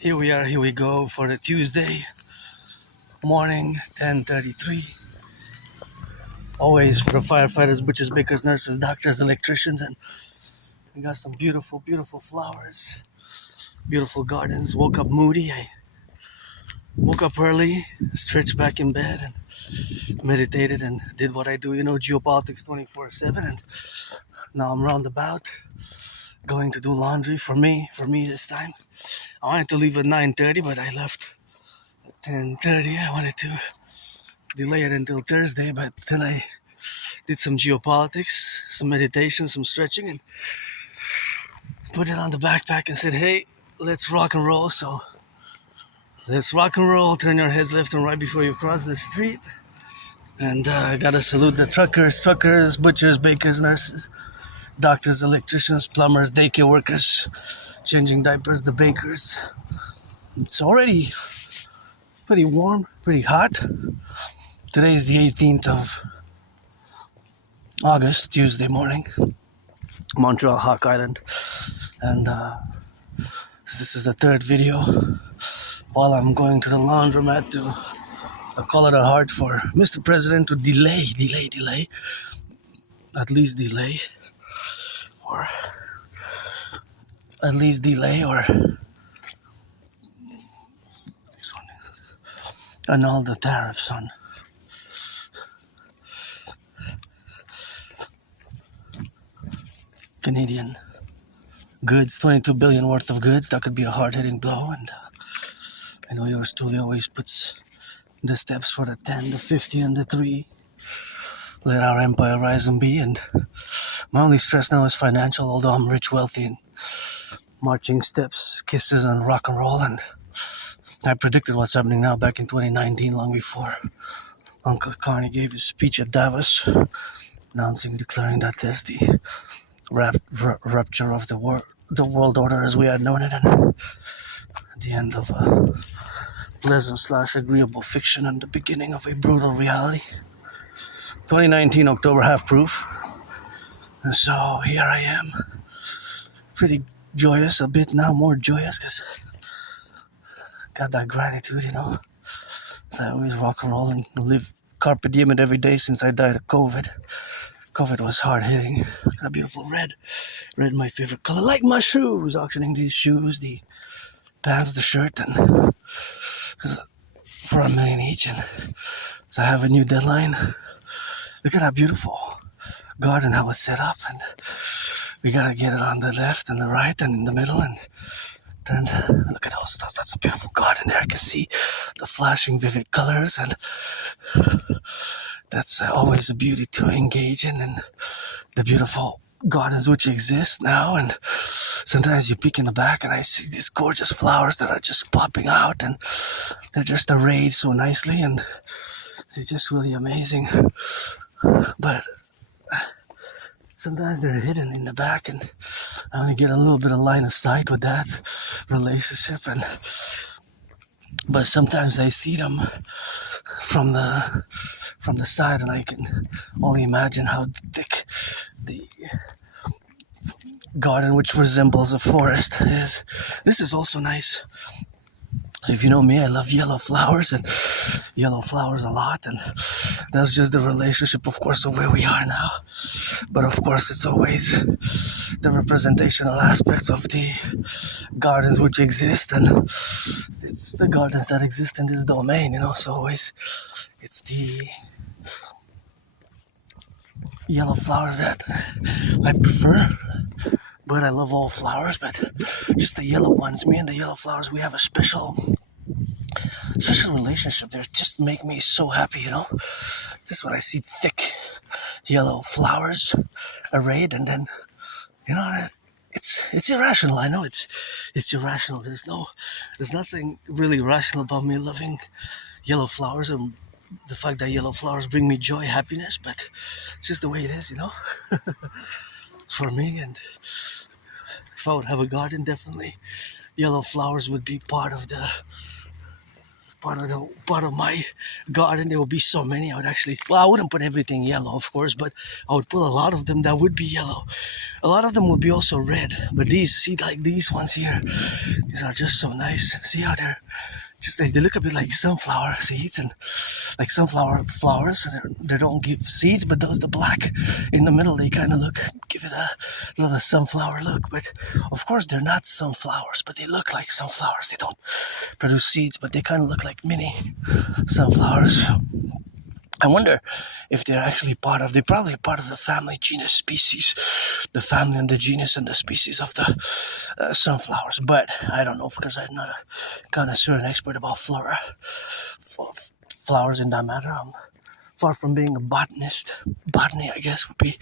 Here we are, here we go for the Tuesday morning, 10:33. Always for the firefighters, butchers, bakers, nurses, doctors, electricians, and we got some beautiful, beautiful flowers, beautiful gardens. Woke up moody. I woke up early, stretched back in bed, and meditated and did what I do, geopolitics 24/7. And now I'm roundabout, going to do laundry for me this time. I wanted to leave at 9:30, but I left at 10:30. I wanted to delay it until Thursday, but then I did some geopolitics, some meditation, some stretching, and put it on the backpack and said, hey, let's rock and roll. So let's rock and roll. Turn your heads left and right before you cross the street. And I gotta salute the truckers, butchers, bakers, nurses, doctors, electricians, plumbers, daycare workers, changing diapers, the bakers. It's already pretty warm, pretty hot. Today is the 18th of August, Tuesday morning, Montreal, Hawk Island. And this is the third video while I'm going to the laundromat to call it a heart for Mr. President to delay, at least delay, or annul the tariffs on Canadian goods, 22 billion worth of goods. That could be a hard-hitting blow, and I know yours truly always puts the steps for the 10, the 50, and the 3. Let our empire rise and be. And my only stress now is financial, although I'm rich, wealthy, and marching steps, kisses, and rock and roll. And I predicted what's happening now back in 2019, long before Uncle Carney gave his speech at Davos, declaring that there's the rupture of the world order as we had known it, and the end of a pleasant/agreeable fiction and the beginning of a brutal reality. 2019 October, half proof. And so here I am, pretty joyous, a bit now more joyous, because got that gratitude, So I always rock and roll and live carpe diem it every day since I died of COVID. COVID was hard hitting. Got a beautiful red, my favorite color, like my shoes. Auctioning these shoes, the pants, the shirt, and for $1 million each. And so I have a new deadline. Look at how beautiful garden, how it's set up, and we gotta get it on the left and the right and in the middle, and look at those. That's a beautiful garden there. I can see the flashing vivid colors, and that's always a beauty to engage in, and the beautiful gardens which exist now. And sometimes you peek in the back and I see these gorgeous flowers that are just popping out, and they're just arrayed so nicely, and they're just really amazing. But sometimes they're hidden in the back, and I only get a little bit of line of sight with that relationship. But sometimes I see them from the side, and I can only imagine how thick the garden, which resembles a forest, is. This is also nice. If you know me, I love yellow flowers, and yellow flowers a lot, and that's just the relationship, of course, of where we are now. But of course, it's always the representational aspects of the gardens which exist, and it's the gardens that exist in this domain, so always it's the yellow flowers that I prefer. But I love all flowers, but just the yellow ones. Me and the yellow flowers, we have a special relationship. They just make me so happy, Just when I see thick yellow flowers arrayed, and then, it's irrational. I know it's irrational. There's nothing really rational about me loving yellow flowers and the fact that yellow flowers bring me joy, happiness, but it's just the way it is, for me. And if I would have a garden, definitely yellow flowers would be part of the part of my garden. There will be so many. I wouldn't put everything yellow, of course, but I would put a lot of them that would be yellow. A lot of them would be also red. But these ones here, these are just so nice. See how they're just like, they look a bit like sunflower seeds, and like sunflower flowers. They don't give seeds, but those the black in the middle, they kind of give it a little sunflower look. But of course, they're not sunflowers, but they look like sunflowers. They don't produce seeds, but they kind of look like mini sunflowers. I wonder if they're actually they're probably part of the family, genus, species, the family and the genus and the species of the sunflowers. But I don't know, because I'm not a connoisseur and expert about flowers in that matter. I'm far from being a botanist. Botany, I guess, would be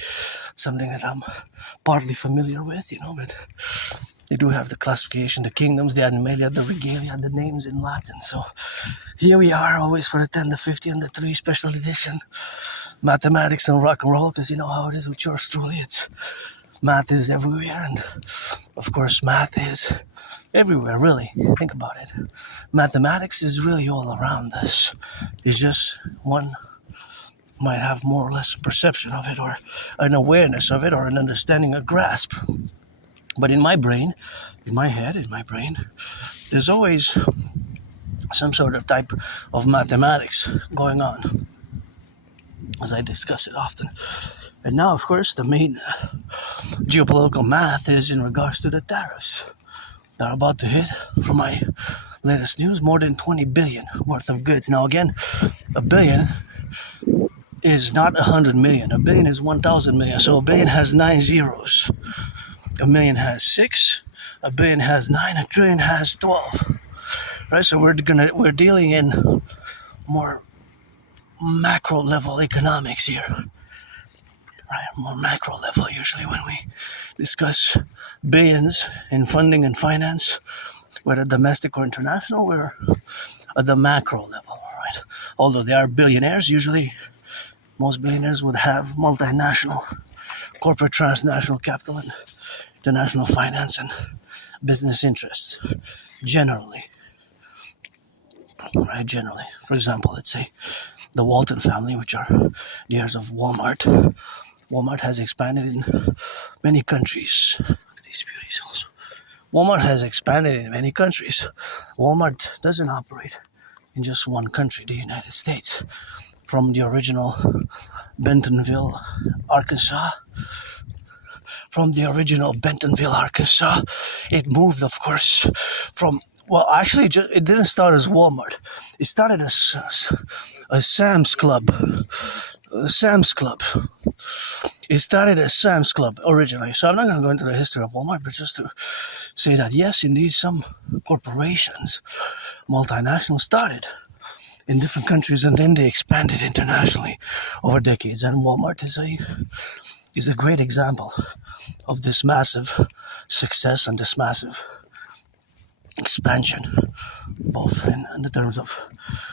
something that I'm partly familiar with, but they do have the classification, the kingdoms, the animalia, the regalia, the names in Latin. So here we are, always for the 10, the 50, and the 3 special edition. Mathematics and rock and roll, because you know how it is with yours truly. Math is everywhere, and of course math is everywhere, really. Think about it. Mathematics is really all around us. It's just one might have more or less a perception of it, or an awareness of it, or an understanding, a grasp. But in my brain, in my brain, there's always some sort of type of mathematics going on, as I discuss it often. And now, of course, the main geopolitical math is in regards to the tariffs that are about to hit, from my latest news, more than 20 billion worth of goods. Now, again, a billion is not 100 million. A billion is 1,000 million. So a billion has 9 zeros. A million has 6, a billion has 9, a trillion has 12. Right, so we're dealing in more macro level economics here. Right, more macro level usually when we discuss billions in funding and finance, whether domestic or international, we're at the macro level, right? Although they are billionaires, usually most billionaires would have multinational, corporate transnational capital and international finance and business interests, generally. Right, generally. For example, let's say the Walton family, which are the heirs of Walmart. Walmart has expanded in many countries. Look at these beauties also. Walmart has expanded in many countries. Walmart doesn't operate in just one country, the United States. From the original Bentonville, Arkansas, it moved, of course, from, well, actually, it didn't start as Walmart. It started as a Sam's Club. It started as Sam's Club originally. So I'm not going to go into the history of Walmart, but just to say that, yes, indeed, some corporations, multinational, started in different countries, and then they expanded internationally over decades. And Walmart is a great example of this massive success and this massive expansion, both in the terms of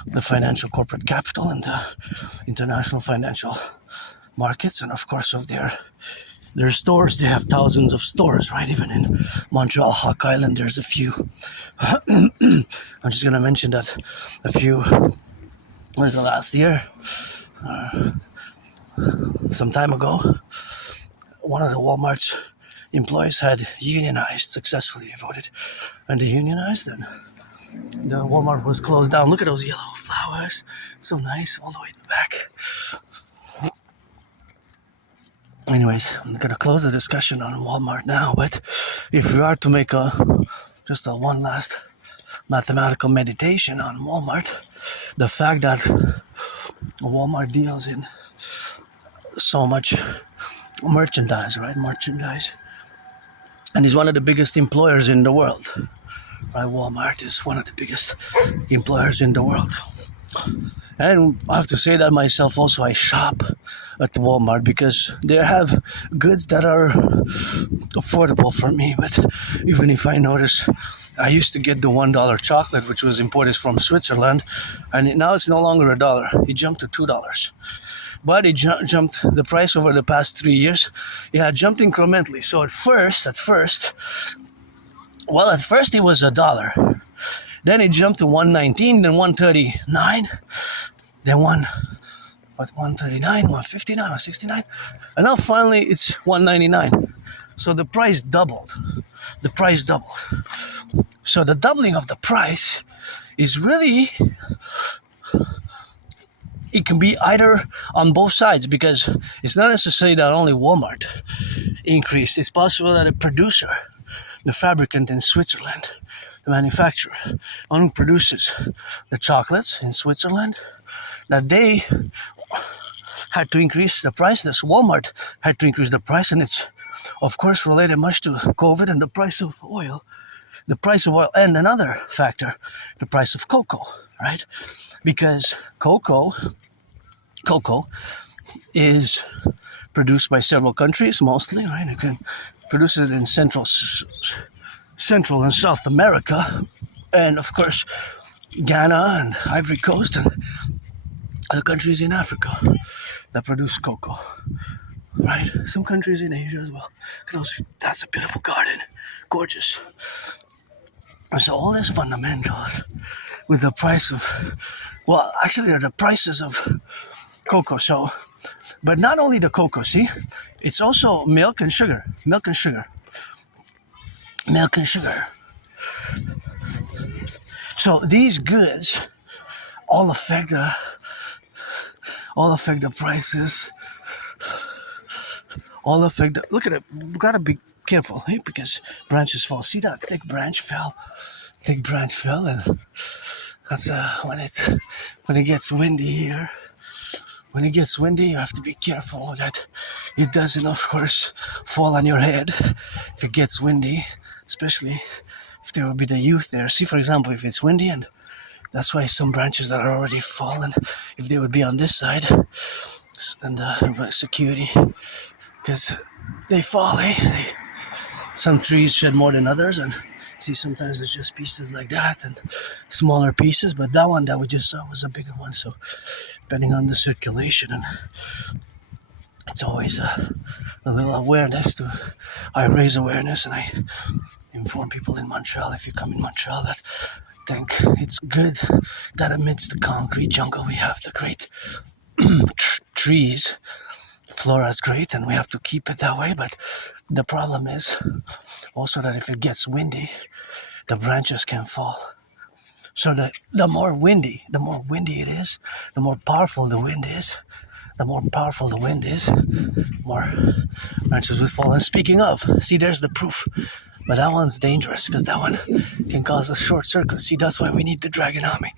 the financial corporate capital and the international financial markets, and of course of their stores. They have thousands of stores, right? Even in Montreal, Hawk Island, there's a few. I'm just going to mention that a few, when was the last year? Some time ago, one of the Walmart's employees had unionized, successfully voted, and they unionized, and the Walmart was closed down. Look at those yellow flowers, so nice, all the way back. Anyways, I'm gonna close the discussion on Walmart now, but if we are to make just one last mathematical meditation on Walmart, the fact that Walmart deals in so much merchandise, right? And is one of the biggest employers in the world. Right? Walmart is one of the biggest employers in the world. And I have to say that myself also. I shop at Walmart because they have goods that are affordable for me. But even if I notice, I used to get the $1 chocolate, which was imported from Switzerland, and now it's no longer $1. It jumped to $2. But it jumped the price over the past 3 years. It had jumped incrementally. So at first it was $1. Then it jumped to 119, then 139, then 139, 159, 169, and now finally it's 199. So the price doubled. The price doubled. So the doubling of the price is really, it can be either on both sides, because it's not necessarily that only Walmart increased. It's possible that a producer, the fabricant in Switzerland, the manufacturer, one who produces the chocolates in Switzerland, that they had to increase the price. This Walmart had to increase the price, and it's of course related much to COVID and the price of oil. The price of oil, and another factor, the price of cocoa, right? Because cocoa is produced by several countries, mostly, right? You can produce it in Central and South America, and of course Ghana and Ivory Coast and other countries in Africa that produce cocoa, right? Some countries in Asia as well. That's a beautiful garden, gorgeous. So all these fundamentals with the price of, well, actually they're the prices of cocoa. So, but not only the cocoa, see, it's also milk and sugar. So these goods all affect the prices. Look at it. We gotta be careful, hey, because branches fall. See that thick branch fell, and that's when it gets windy here. When it gets windy, you have to be careful that it doesn't, of course, fall on your head if it gets windy, especially if there will be the youth there. See, for example, if it's windy, and that's why some branches that are already fallen, if they would be on this side, and security, because they fall, eh? Some trees shed more than others, and see, sometimes it's just pieces like that and smaller pieces, but that one that we just saw was a bigger one. So depending on the circulation, and it's always a little awareness. I raise awareness, and I inform people in Montreal, if you come in Montreal, that I think it's good that amidst the concrete jungle we have the great trees. Flora is great, and we have to keep it that way, but the problem is also that if it gets windy, the branches can fall. So the more windy it is, the more powerful the wind is, more branches will fall. And speaking of, see, there's the proof. But that one's dangerous, because that one can cause a short circuit. See, that's why we need the Dragon Army.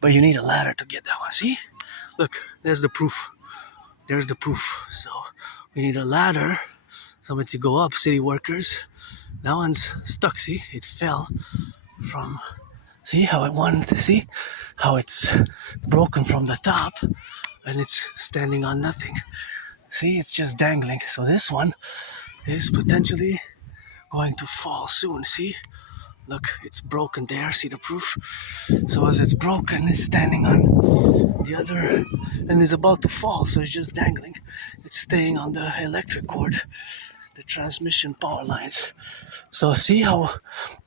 But you need a ladder to get that one. See? Look, there's the proof. So we need a ladder, somebody to go up, city workers. That one's stuck, see? It fell from, see how it's broken from the top, and it's standing on nothing. See, it's just dangling. So this one is potentially going to fall soon, see? Look, it's broken there, see the proof? So as it's broken, it's standing on the other, and is about to fall, so it's just dangling. It's staying on the electric cord, the transmission power lines. So see how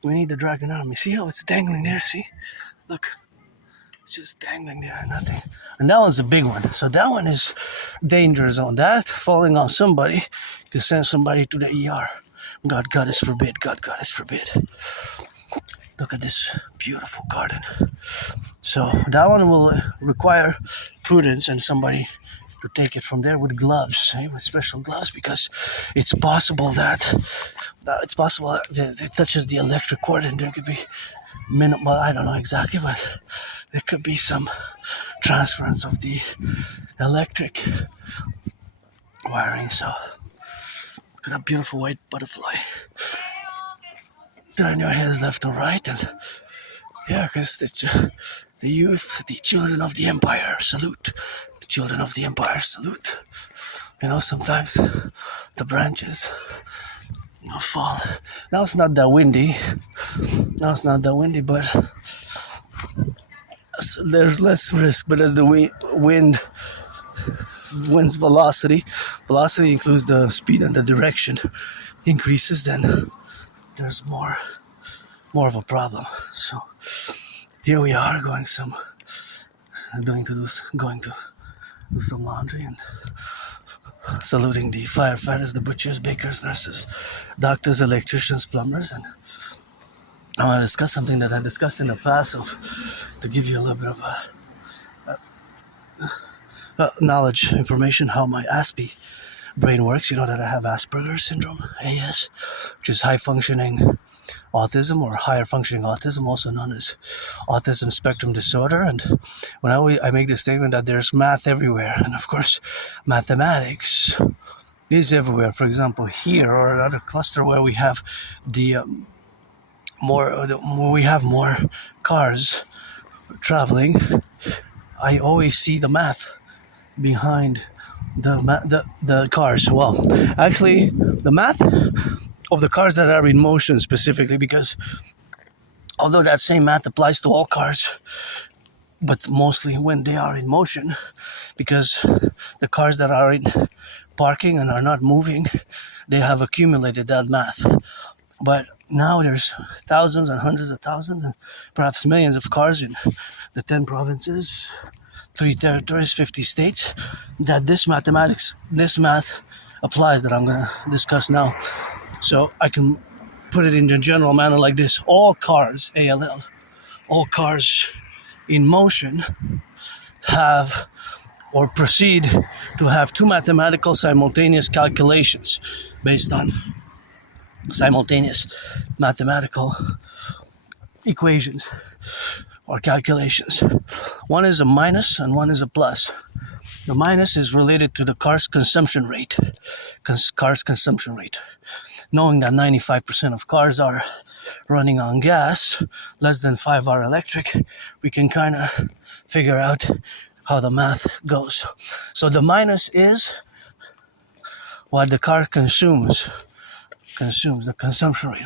we need the Dragon Army. See how it's dangling there, see? Look, it's just dangling there, nothing. And that one's a big one. So that one is danger zone. That falling on somebody can send somebody to the ER. God is forbid. Look at this beautiful garden. So that one will require prudence and somebody to take it from there with gloves, with special gloves, because it's possible that it touches the electric cord, and there could be minimal, I don't know exactly, but there could be some transference of the electric wiring. So look at that beautiful white butterfly. Turn your heads left and right, and yeah, because the youth, the children of the empire, salute. The children of the empire, salute. You know, sometimes the branches, fall. Now it's not that windy. But there's less risk. But as the wind's velocity includes the speed and the direction increases, then there's more of a problem. So here we are going to do some laundry and saluting the firefighters, the butchers, bakers, nurses, doctors, electricians, plumbers, and I want to discuss something that I discussed in the past to give you a little bit of knowledge, information, how my Aspie brain works. You know that I have Asperger's syndrome, AS, which is high functioning autism or higher functioning autism, also known as autism spectrum disorder. And when I make the statement that there's math everywhere, and of course mathematics is everywhere. For example, here or another cluster where we have more cars traveling, I always see the math behind the cars. Well, actually, the math of the cars that are in motion specifically, because although that same math applies to all cars, but mostly when they are in motion, because the cars that are in parking and are not moving, they have accumulated that math. But now there's thousands and hundreds of thousands and perhaps millions of cars in the 10 provinces, 3 territories, 50 states, that this math applies, that I'm going to discuss now. So I can put it in a general manner like this. All cars, ALL, all cars in motion have or proceed to have two mathematical simultaneous calculations based on simultaneous mathematical equations or calculations. One is a minus and one is a plus. The minus is related to the car's consumption rate. Knowing that 95% of cars are running on gas, less than 5 are electric, we can kind of figure out how the math goes. So the minus is what the car consumes, the consumption rate.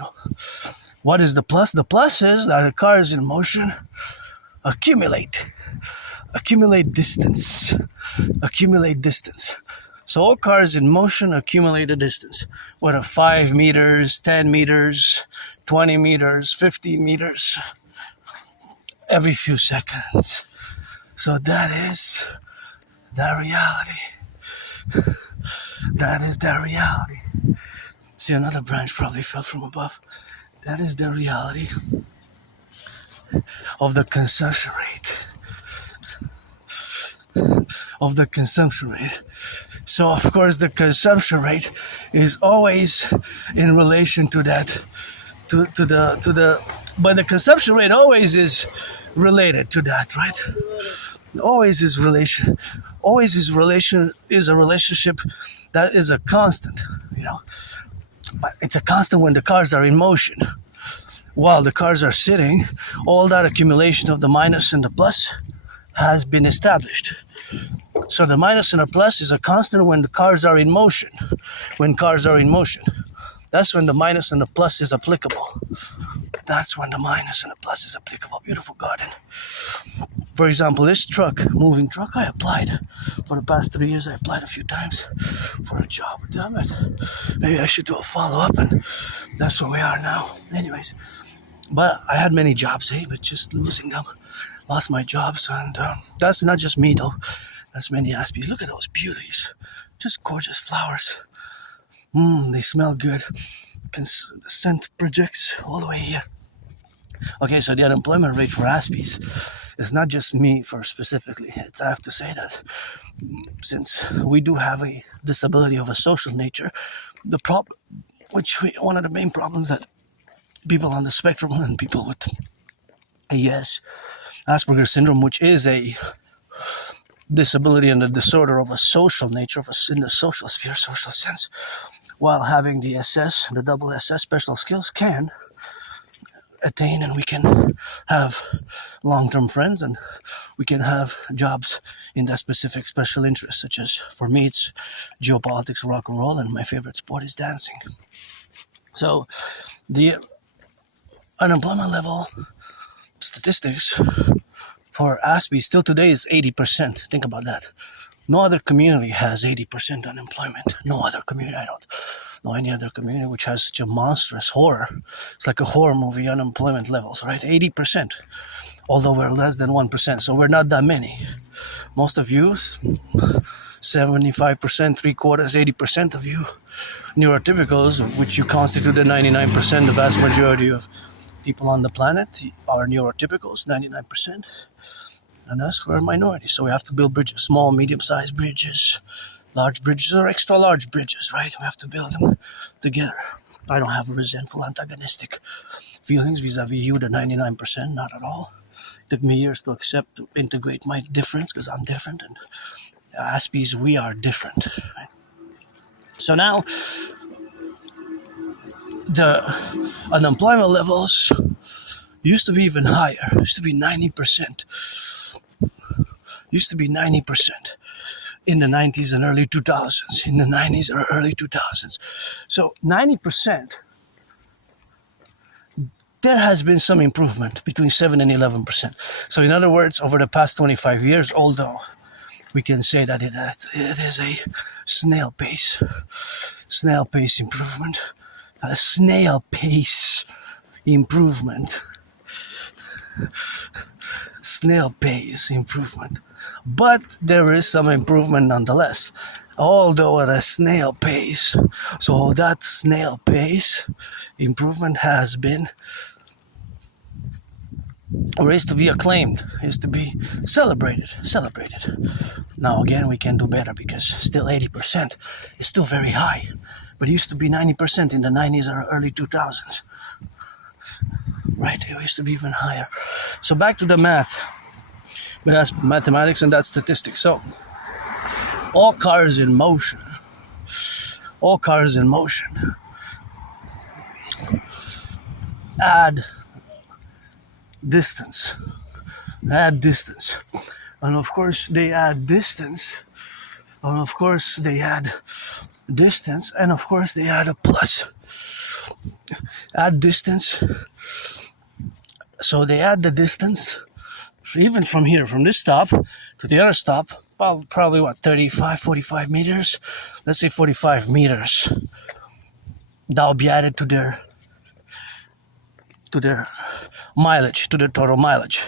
What is the plus? The plus is that the cars in motion accumulate distance. So all cars in motion accumulate a distance, whether 5 meters, 10 meters, 20 meters, 50 meters, every few seconds. So that is the reality. That is the reality. See, another branch probably fell from above. That is the reality of the consumption rate. So of course the consumption rate is always in relation to that, but the consumption rate always is related to that, right? Always is a relationship that is a constant, but it's a constant when the cars are in motion. While the cars are sitting, all that accumulation of the minus and the plus has been established. So the minus and the plus is a constant when the cars are in motion. When cars are in motion, that's when the minus and the plus is applicable. Beautiful garden. For example, this moving truck, I applied. For the past 3 years, I applied a few times for a job. Damn it. Maybe I should do a follow-up, and that's where we are now. Anyways, but I had many jobs, but just losing them. Lost my jobs, and that's not just me, though. That's many Aspies. Look at those beauties. Just gorgeous flowers. They smell good. The scent projects all the way here. Okay, so the unemployment rate for Aspies is not just me for specifically. I have to say that since we do have a disability of a social nature, one of the main problems that people on the spectrum and people with Asperger's syndrome, which is a disability and a disorder of a social nature, in the social sphere, social sense, while having the double SS, special skills, can attain, and we can have long-term friends, and we can have jobs in that specific special interest, such as, for me, it's geopolitics, rock and roll, and my favorite sport is dancing. So the unemployment level statistics for Aspie still today is 80%. Think about that. No other community has 80% unemployment. No other community. I don't know any other community which has such a monstrous horror. It's like a horror movie, unemployment levels, right? 80%. although we're less than 1%, so we're not that many. Most of you, 75%, 3/4, 80% of you neurotypicals, of which you constitute the 99%, the vast majority of people on the planet are neurotypicals, 99%. And us, we're a minority, so we have to build bridges, small, medium-sized bridges, large bridges, or extra large bridges, right? We have to build them together. I don't have resentful, antagonistic feelings vis-a-vis you, the 99%, not at all. It took me years to accept, to integrate my difference, because I'm different, and Aspies, we are different. Right? So now, the unemployment levels used to be even higher, used to be 90%. Used to be 90% in the 90s and early 2000s, in the 90s or early 2000s. So 90%, there has been some improvement between 7 and 11%. So in other words, over the past 25 years, although we can say that it is a snail pace improvement, a snail pace improvement, snail pace improvement. But there is some improvement nonetheless, although at a snail pace. So that snail pace improvement has been, or is to be acclaimed, is to be celebrated. Now again, we can do better because still 80% is still very high, but it used to be 90% in the 90s or early 2000s. Right, it used to be even higher. So back to the math. But that's mathematics and that's statistics. So all cars in motion add distance, and of course they add distance, and of course they add a plus. Add distance. So they add the distance, even from here, from this stop to the other stop, probably 35, 45 meters. Let's say 45 meters. That will be added to their mileage, to their total mileage,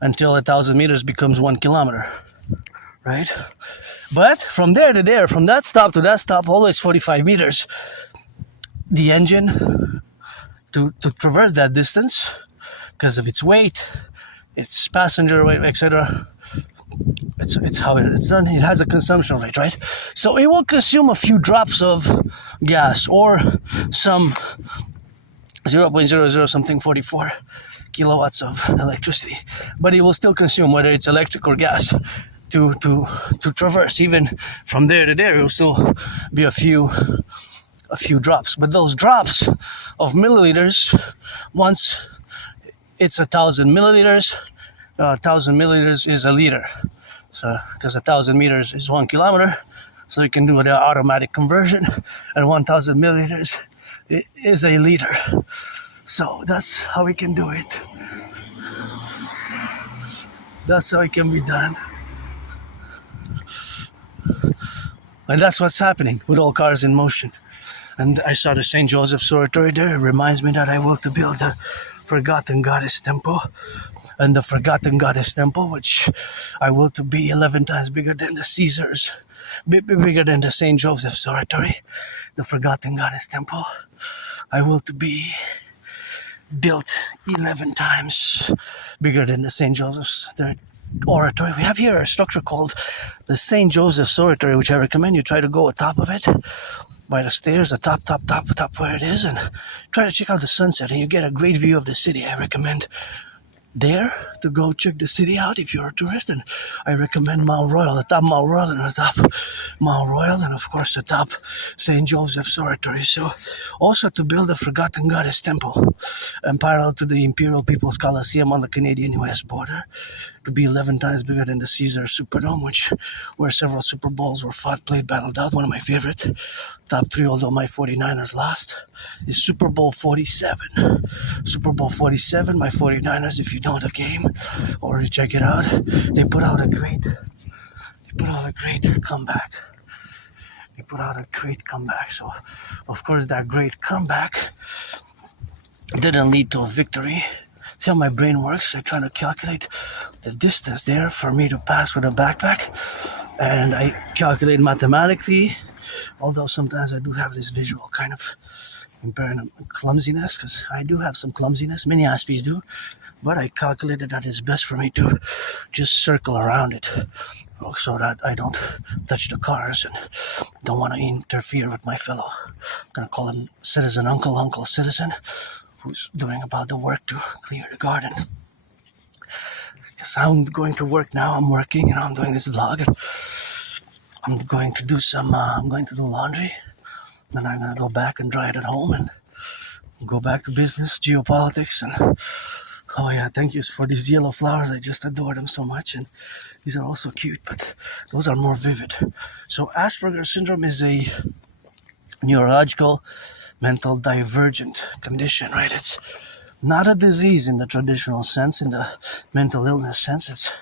until 1,000 meters becomes 1 kilometer, right? But from there to there, from that stop to that stop, always 45 meters. The engine, to traverse that distance, because of its weight, its passenger weight, etc. It's how it's done. It has a consumption rate, right? So it will consume a few drops of gas or some 0.00 something 44 kilowatts of electricity, but it will still consume, whether it's electric or gas, to traverse. Even from there to there, it will still be a few drops. But those drops of milliliters, once it's 1,000 milliliters. 1,000 milliliters is a liter. So, because 1,000 meters is 1 kilometer, so you can do the automatic conversion, and 1,000 milliliters is a liter. So that's how we can do it. That's how it can be done. And that's what's happening with all cars in motion. And I saw the St. Joseph's Oratory there. It reminds me that I will to build a Forgotten Goddess Temple. And the Forgotten Goddess Temple, which I will to be 11 times bigger than the Caesars, bigger than the St. Joseph's Oratory, the Forgotten Goddess Temple, I will to be built 11 times bigger than the St. Joseph's Oratory. We have here a structure called the St. Joseph's Oratory, which I recommend you try to go atop of it, by the stairs, the top where it is, and try to check out the sunset, and you get a great view of the city. I recommend there to go check the city out if you're a tourist, and I recommend Mount Royal, the top Mount Royal, and the top Mount Royal, and of course the top St. Joseph's Oratory. So also to build a Forgotten Goddess Temple, and parallel to the Imperial People's Coliseum on the Canadian-US border, to be 11 times bigger than the Caesar Superdome, where several Super Bowls were fought, played, battled out. One of my favorite. Top 3, although my 49ers lost, is Super Bowl 47. Super Bowl 47, my 49ers, if you know the game, or you check it out, they put out a great comeback. So, of course, that great comeback didn't lead to a victory. see how my brain works. I try to calculate the distance there for me to pass with a backpack, and I calculate mathematically, although sometimes I do have this visual kind of impediment clumsiness, because I do have some clumsiness, many Aspies do, but I calculated that it's best for me to just circle around it so that I don't touch the cars and don't want to interfere with my fellow, I'm gonna call him citizen, uncle citizen, who's doing about the work to clear the garden. Because I'm going to work now, I'm working, I'm doing this vlog. I'm going to do laundry, then I'm gonna go back and dry it at home and go back to business, geopolitics, and oh yeah, thank you for these yellow flowers. I just adore them so much, and these are also cute, but those are more vivid. So Asperger's syndrome is a neurological mental divergent condition, right? It's not a disease in the traditional sense, in the mental illness sense. It's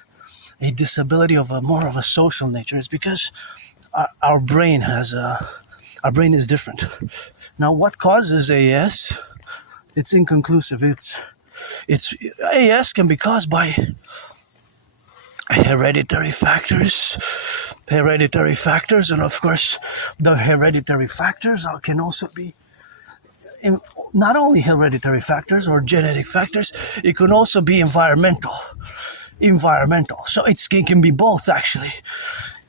a disability of more of a social nature. It's because our brain is different. Now, what causes AS? It's inconclusive. It's AS can be caused by hereditary factors, and of course, the hereditary factors can also be not only hereditary factors or genetic factors. It can also be environmental. So it can be both, actually.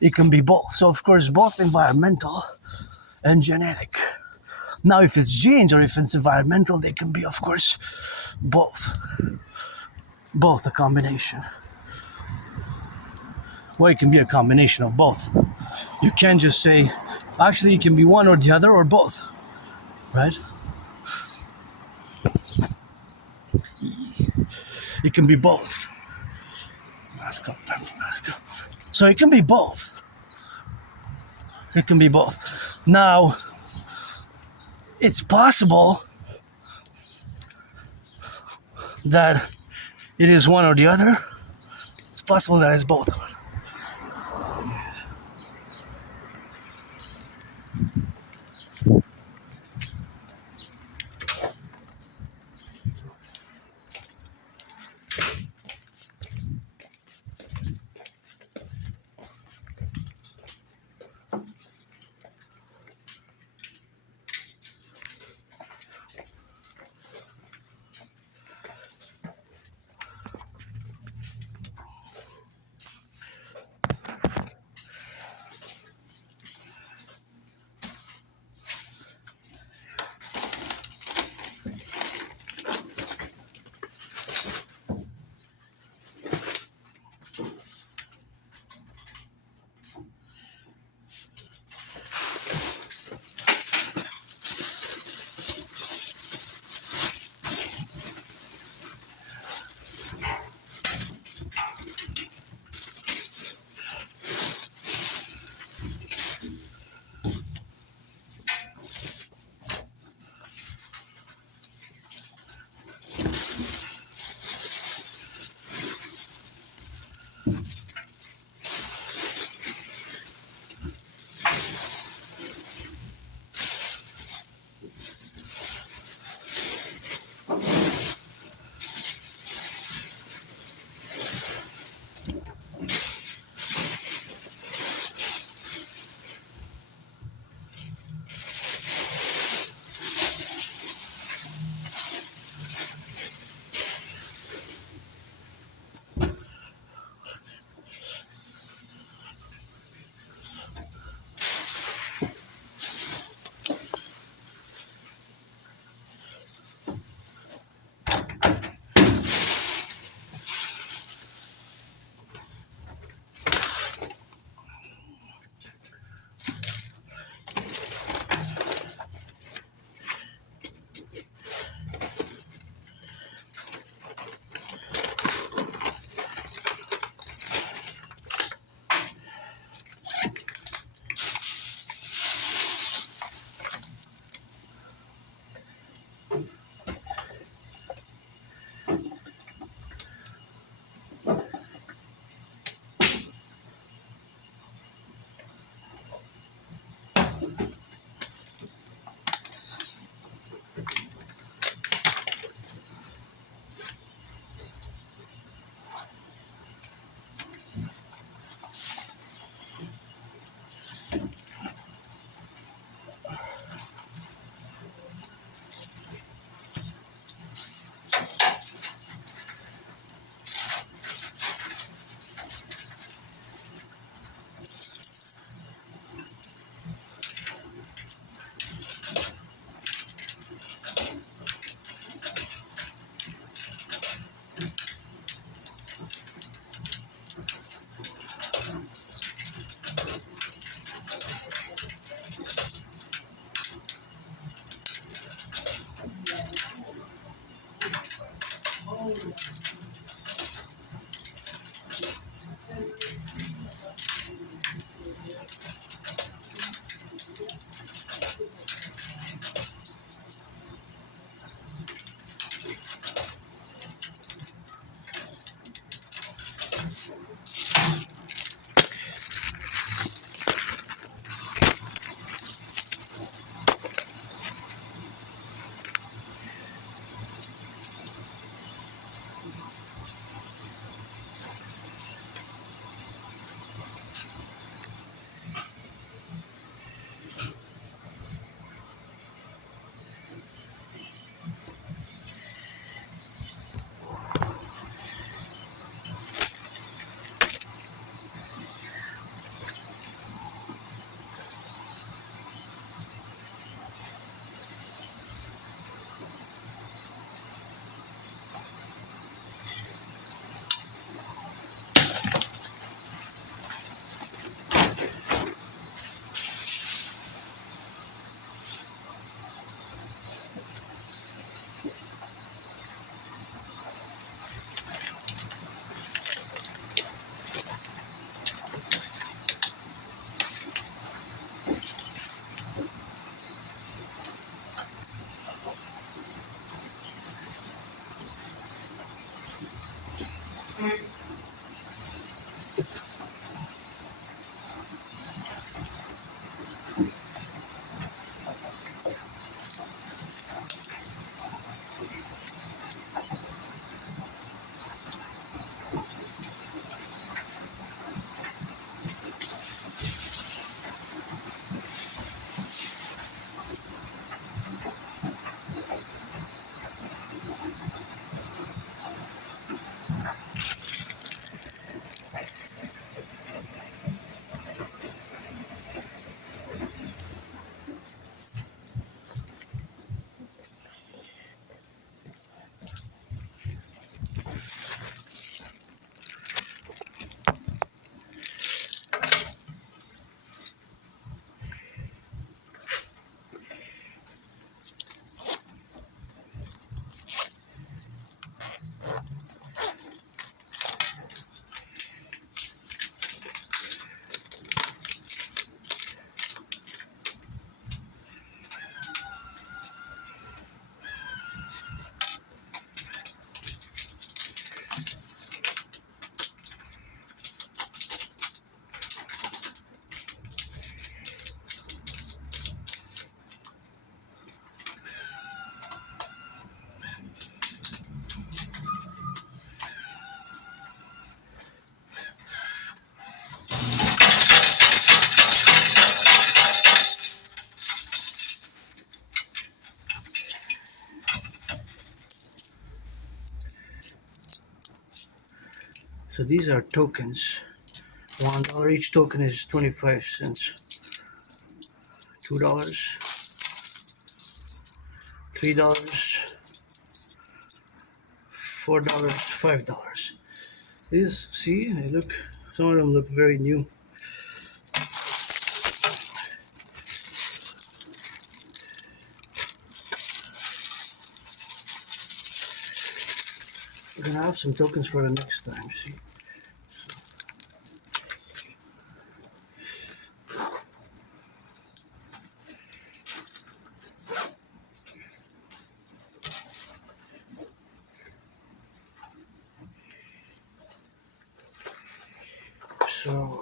It can be both. So of course, both environmental and genetic. Now, if it's genes or if it's environmental, they can be, of course, both a combination. Well, it can be a combination of both. You can't just say, actually, it can be one or the other or both, right? It can be both. Mask up, time for mask up. So it can be both. Now, it's possible that it is one or the other. It's possible that it's both. So these are tokens. $1 each token is 25 cents. $2, $3, $4, $5. These, see, they look. Some of them look very new. We're gonna have some tokens for the next time. See. So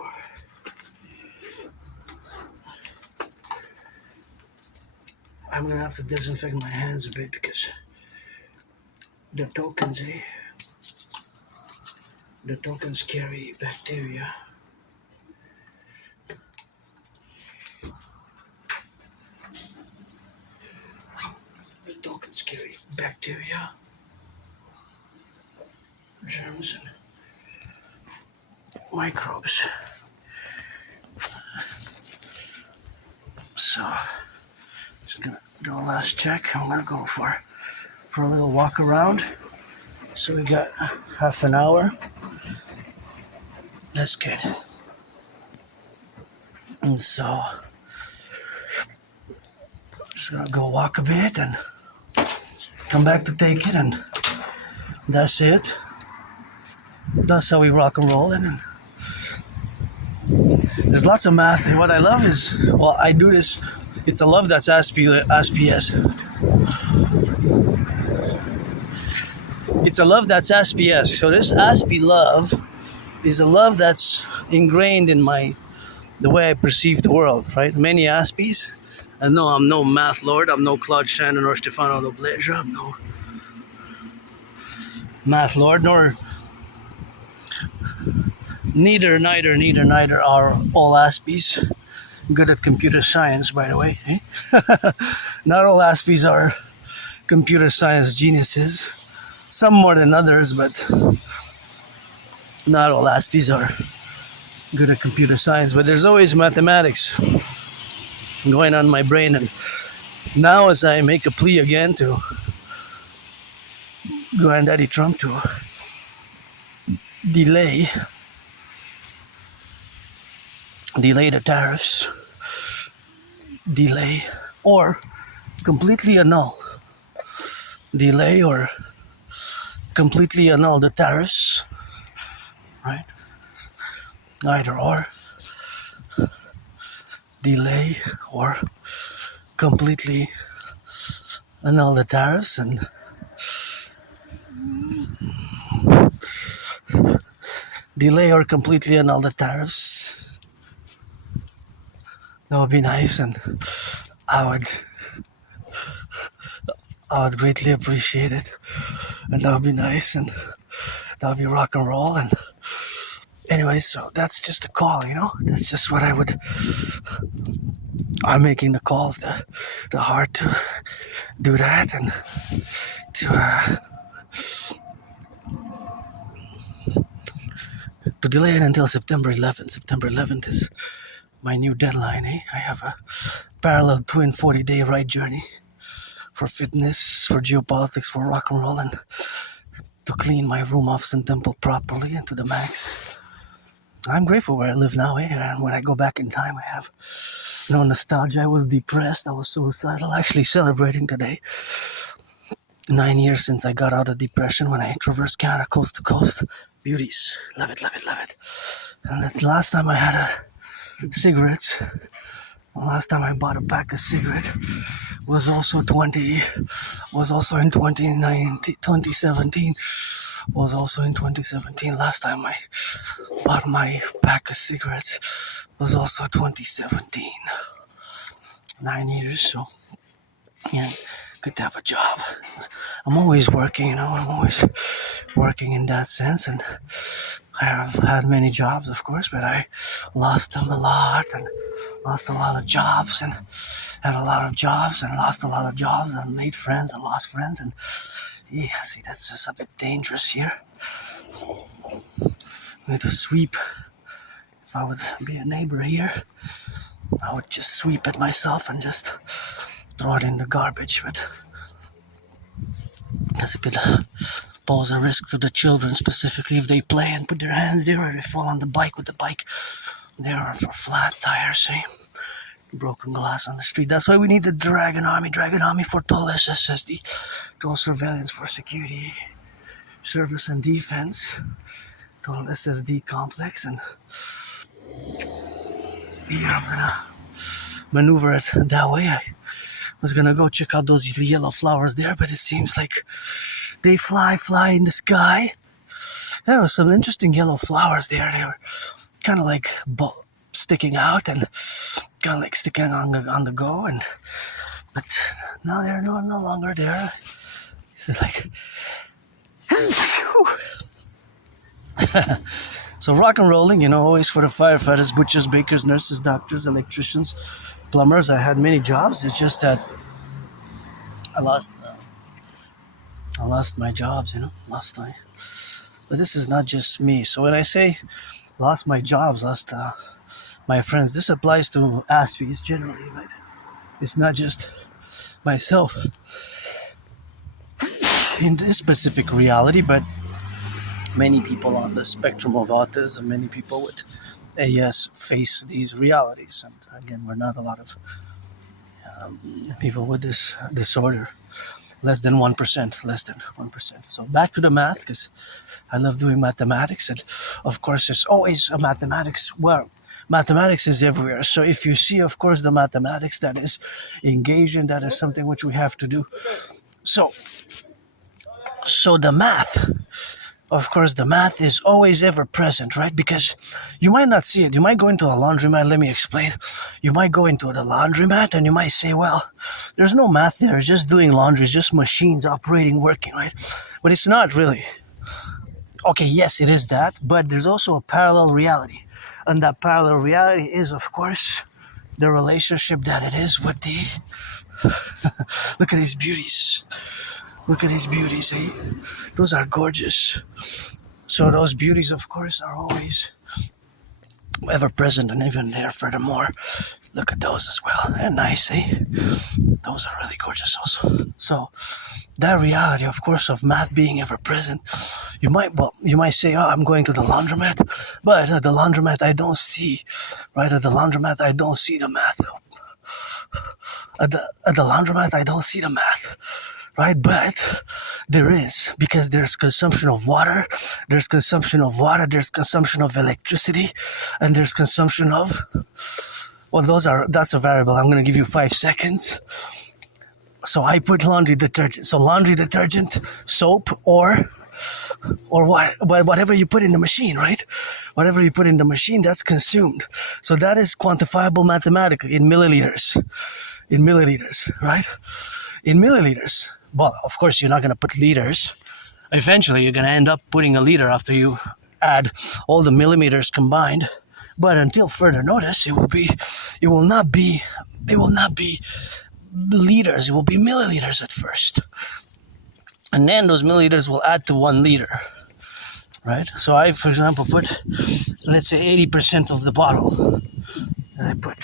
I'm gonna have to disinfect my hands a bit because the tokens, the tokens carry bacteria. The tokens carry bacteria, germs, and microbes. So just gonna do a last check. I'm gonna go for a little walk around. So we got half an hour. That's good. And so just gonna go walk a bit and come back to take it, and that's it. That's how we rock and roll. And there's lots of math. And what I love is, well, I do this. It's a love that's Aspiesque. It's a love that's Aspiesque. So this Aspie love is a love that's ingrained in the way I perceive the world, right? Many Aspies. And no, I'm no math lord. I'm no Claude Shannon or Stefano Dobleja. I'm no math lord, nor neither are all Aspies good at computer science, by the way. Eh? Not all Aspies are computer science geniuses. Some more than others, but not all Aspies are good at computer science. But there's always mathematics going on in my brain. And now as I make a plea again to Granddaddy Trump to delay the tariffs, delay or completely annul, delay or completely annul the tariffs, right? Either or, delay or completely annul the tariffs, and delay or completely annul the tariffs. That would be nice, and I would greatly appreciate it, and that would be nice, and that would be rock and roll. And anyway, so that's just a call, That's just what I'm making the call of the heart to do that, and to delay it until September 11th. September 11th is my new deadline. I have a parallel twin 40-day ride journey for fitness, for geopolitics, for rock and roll, and to clean my room off Sun Temple properly and to the max. I'm grateful where I live now, and when I go back in time, I have nostalgia. I was depressed, I was suicidal. Actually celebrating today 9 years since I got out of depression when I traversed Canada coast to coast. Beauties, love it. And the last time I had cigarettes, the last time I bought a pack of cigarettes was also in 2017. Was also in 2017. Last time I bought my pack of cigarettes was also 2017. 9 years, so yeah, good to have a job. I'm always working, I'm always working in that sense, and I have had many jobs, of course, but I lost them a lot, and lost a lot of jobs, and had a lot of jobs, and lost a lot of jobs, and made friends and lost friends, and yeah, see, that's just a bit dangerous here. I need to sweep. If I would be a neighbor here, I would just sweep it myself and just throw it in the garbage, but because it could pose a risk to the children, specifically if they play and put their hands there, or they fall on the bike with the bike there, or for flat tires, broken glass on the street. That's why we need the Dragon Army for total SSSD, total surveillance for security, service and defense, total SSD complex, and yeah, I'm gonna maneuver it that way. I was gonna go check out those yellow flowers there, but it seems like they fly in the sky. There were some interesting yellow flowers there. They were kind of like sticking out and kind of like sticking on the go, but now they're no longer there. It's like so rock and rolling, always for the firefighters, butchers, bakers, nurses, doctors, electricians, plumbers. I had many jobs. It's just that I lost my jobs, lost my. But this is not just me. So when I say lost my jobs, lost my friends, this applies to Aspiesque generally, right? It's not just myself in this specific reality, but many people on the spectrum of autism, many people with AS face these realities. And again, we're not a lot of people with this disorder. Less than 1%. So back to the math, because I love doing mathematics, and of course there's always a mathematics. Well, mathematics is everywhere. So if you see, of course, the mathematics that is engaging, that is something which we have to do. So the math, of course, the math is always ever present, right? Because you might not see it. You might go into a laundromat. Let me explain. You might go into the laundromat and you might say, well, there's no math there. It's just doing laundry. It's just machines operating, working, right? But it's not really. Okay, yes, it is that. But there's also a parallel reality. And that parallel reality is, of course, the relationship that it is with the... Look at these beauties. Eh? Those are gorgeous. So those beauties, of course, are always ever present and even there. Furthermore, look at those as well. They're nice, eh? Those are really gorgeous also. So that reality, of course, of math being ever present, you might say, oh, I'm going to the laundromat, but at the laundromat I don't see, right? At the laundromat I don't see the math. At the laundromat I don't see the math. Right, but there is, because there's consumption of water, there's consumption of electricity, and there's consumption of, that's a variable. I'm going to give you 5 seconds. So I put laundry detergent. So laundry detergent, soap, or or what, but whatever you put in the machine, right? Whatever you put in the machine, that's consumed. So that is quantifiable mathematically in milliliters. In milliliters, right? In milliliters. Well, of course, you're not going to put liters. Eventually, you're going to end up putting a liter after you add all the millimeters combined. But until further notice, it will not be liters. It will be milliliters at first, and then those milliliters will add to 1 liter, right? So I, for example, put, let's say, 80% of the bottle, and I put,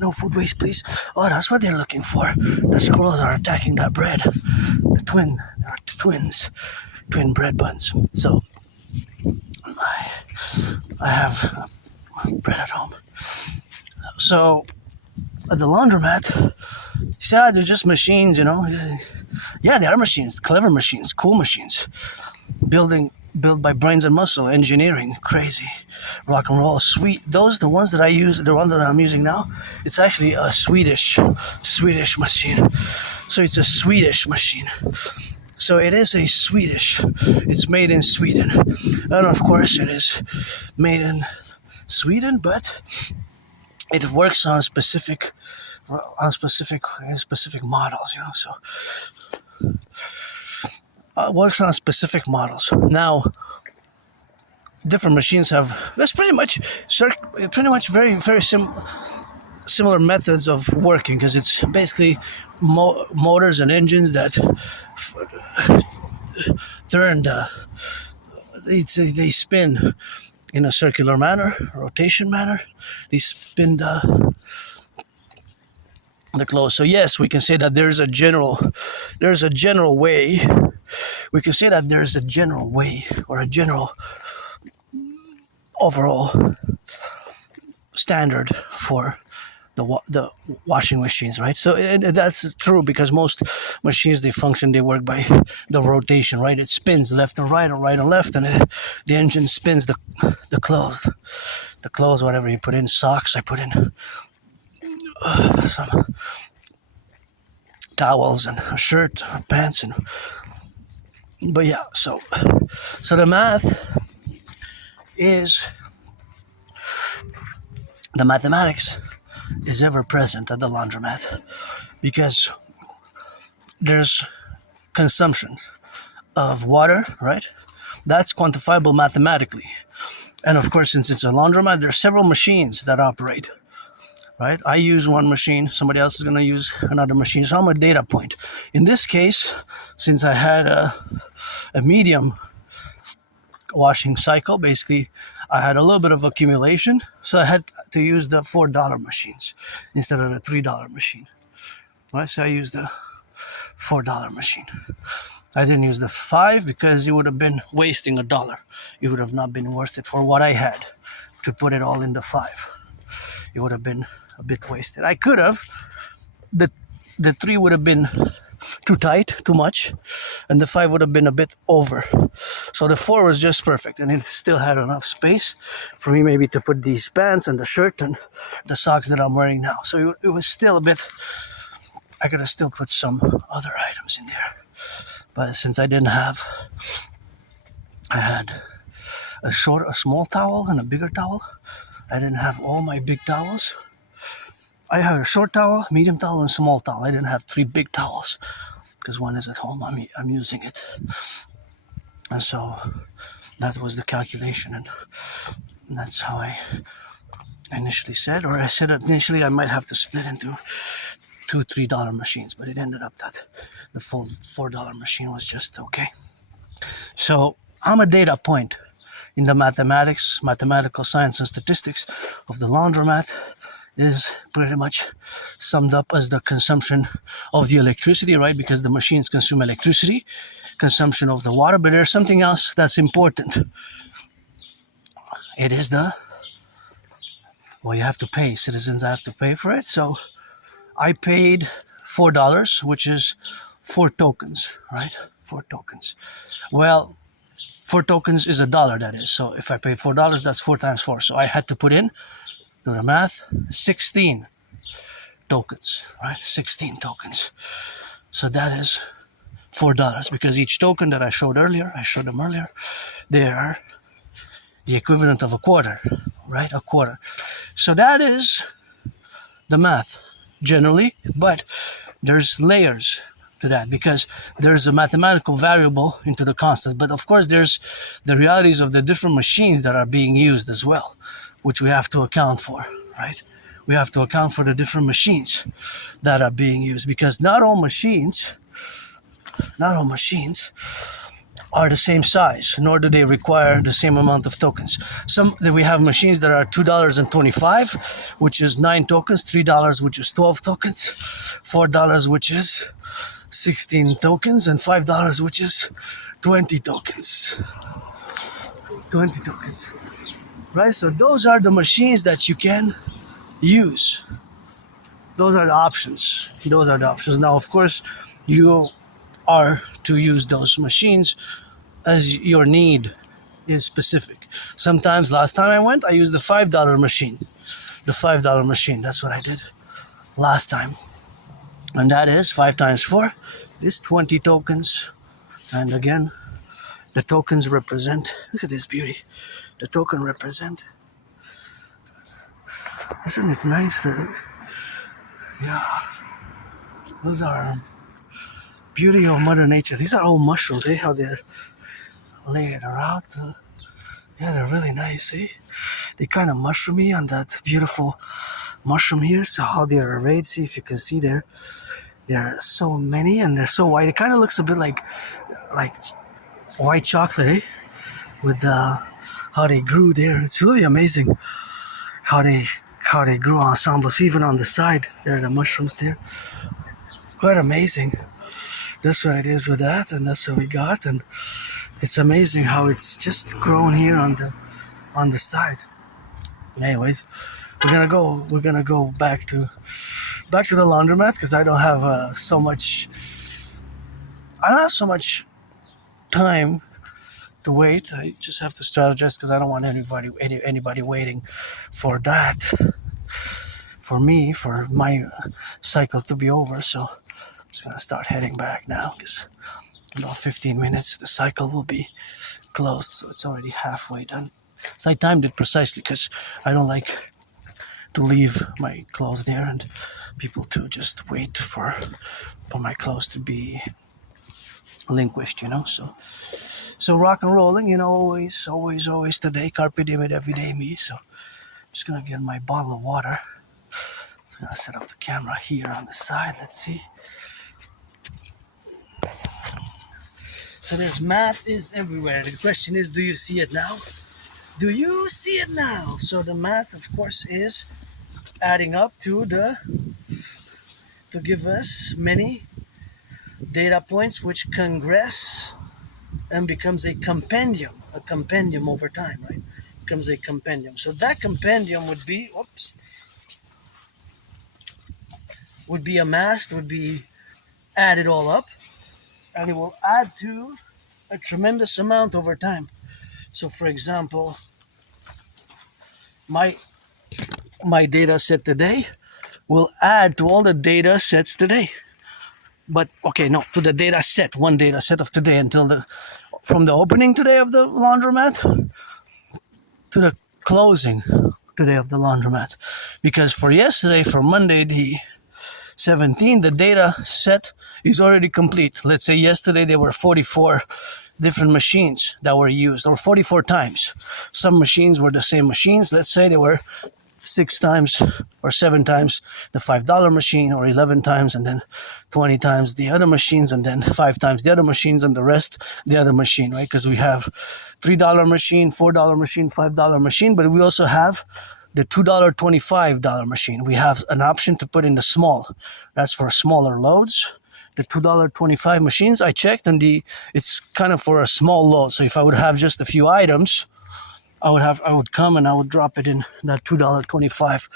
no food waste, please. Oh, that's what they're looking for. The squirrels are attacking that bread. The twin bread buns. So I have bread at home. So at the laundromat, he said, they're just machines, you know. Yeah, they are machines, clever machines, cool machines, built by brains and muscle, engineering, crazy, rock and roll, sweet. Those, the ones that I use, the one that I'm using now, it's actually a Swedish machine. So it's a Swedish machine. So it is a Swedish. It's made in Sweden, and of course it is made in Sweden, but it works on specific models, you know. So it works on specific models. Now, different machines have, that's pretty much very similar methods of working, because it's basically motors and engines that turn they spin in a circular manner, rotation manner. They spin the clothes. So yes, we can say that there's a general way. We can say that there's a general way, or a general overall standard for the washing machines, right? So that's true, because most machines, they work by the rotation, right? It spins left and right, or right and left, and the engine spins the clothes, whatever you put in, socks, I put in some towels and a shirt, pants, but yeah, so the mathematics is ever present at the laundromat, because there's consumption of water, right? That's quantifiable mathematically. And of course, since it's a laundromat, there are several machines that operate, right? I use one machine, somebody else is going to use another machine, so I'm a data point. In this case, since I had a medium washing cycle, basically I had a little bit of accumulation, so I had to use the $4 machines instead of the $3 machine, right? So I used the $4 machine. I didn't use the 5 because it would have been wasting $1. It would have not been worth it for what I had to put it all in the 5. It would have been a bit wasted. I could have. The 3 would have been too tight, too much, and the 5 would have been a bit over. So the 4 was just perfect, and it still had enough space for me maybe to put these pants and the shirt and the socks that I'm wearing now. So it was still a bit, I could have still put some other items in there. But since I didn't have, I had a small towel and a bigger towel. I didn't have all my big towels. I have a short towel, medium towel, and small towel. I didn't have 3 big towels because one is at home. I'm using it, and so that was the calculation, and that's how I initially said. Or I said initially I might have to split into $2 $3 machines, but it ended up that the full $4 machine was just okay. So I'm a data point in the mathematical science and statistics of the laundromat. Is pretty much summed up as the consumption of the electricity, right? Because the machines consume electricity, consumption of the water, but there's something else that's important. It is you have to pay. Citizens have to pay for it. So I paid $4, which is 4 tokens, right? 4 tokens. Well, 4 tokens is $1, that is. So if I pay $4, that's 4 times 4. So I had to put in, do the math, 16 tokens, right? 16 tokens. So that is $4 because each token that I showed them earlier, they are the equivalent of a quarter, right? A quarter. So that is the math generally, but there's layers to that because there's a mathematical variable into the constants. But of course, there's the realities of the different machines that are being used as well, which we have to account for, right? We have to account for the different machines that are being used because not all machines are the same size, nor do they require the same amount of tokens. Some that we have machines that are $2.25, which is 9 tokens, $3, which is 12 tokens, $4, which is 16 tokens, and $5, which is 20 tokens. 20 tokens. Right? So those are the machines that you can use. Those are the options. Now, of course, you are to use those machines as your need is specific. Sometimes, last time I went, I used the $5 machine. The $5 machine, that's what I did last time. And that is 5 times 4 is 20 tokens. And again, the tokens represent, look at this beauty. The token represent, isn't it nice? Yeah, those are beauty of Mother Nature. These are all mushrooms, how they're laid out. Yeah, they're really nice, They kind of mushroomy on that beautiful mushroom here. So how they're arrayed, see if you can see there. There are so many and they're so white. It kind of looks a bit like white chocolate, with how they grew there. It's really amazing how they grew ensembles, even on the side. There are the mushrooms there. Quite amazing. That's what it is with that, and that's what we got. And it's amazing how it's just grown here on the side. Anyways, we're gonna go back to the laundromat because I don't have so much time to wait. I just have to strategize because I don't want anybody waiting for that. For my cycle to be over. So I'm just gonna start heading back now because in about 15 minutes the cycle will be closed. So it's already halfway done. So I timed it precisely because I don't like to leave my clothes there and people to just wait for my clothes to be relinquished, So rock and rolling, always today, carpe diem it every day me. So I'm just gonna get my bottle of water. I'm gonna set up the camera here on the side. Let's see. So there's math is everywhere. The question is, do you see it now? Do you see it now? So the math, of course, is adding up to give us many data points which congress and becomes a compendium over time, right? Becomes a compendium. So that compendium would be amassed, would be added all up, and it will add to a tremendous amount over time. So for example, my data set today will add to all the data sets today. But to the data set, one data set of today from the opening today of the laundromat to the closing today of the laundromat. Because for yesterday, for Monday the 17th, the data set is already complete. Let's say yesterday there were 44 different machines that were used, or 44 times. Some machines were the same machines. Let's say they were 6 times or 7 times the $5 machine, or 11 times, and then 20 times the other machines, and then 5 times the other machines, and the rest the other machine, right? Because we have $3 machine, $4 machine, $5 machine, but we also have the $2.25 machine. We have an option to put in the small. That's for smaller loads. The $2.25 machines, I checked, and it's kind of for a small load. So if I would have just a few items, I would come and I would drop it in that $2.25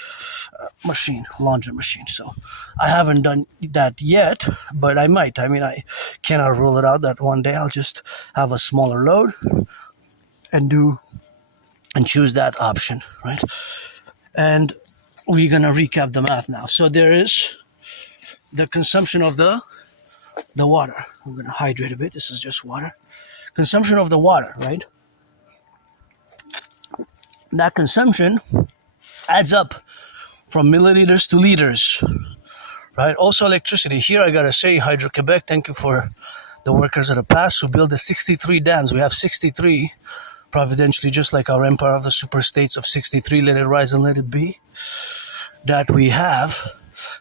machine, laundry machine. So I haven't done that yet, but I might. I mean, I cannot rule it out that one day I'll just have a smaller load and choose that option, right? And we're gonna recap the math now. So there is the consumption of the the water. I'm going to hydrate a bit. This is just water. Consumption of the water, right? That consumption adds up from milliliters to liters, right? Also electricity. Here I gotta say, Hydro-Quebec, thank you for the workers of the past who built the 63 dams. We have 63, providentially, just like our empire of the superstates of 63, let it rise and let it be, that we have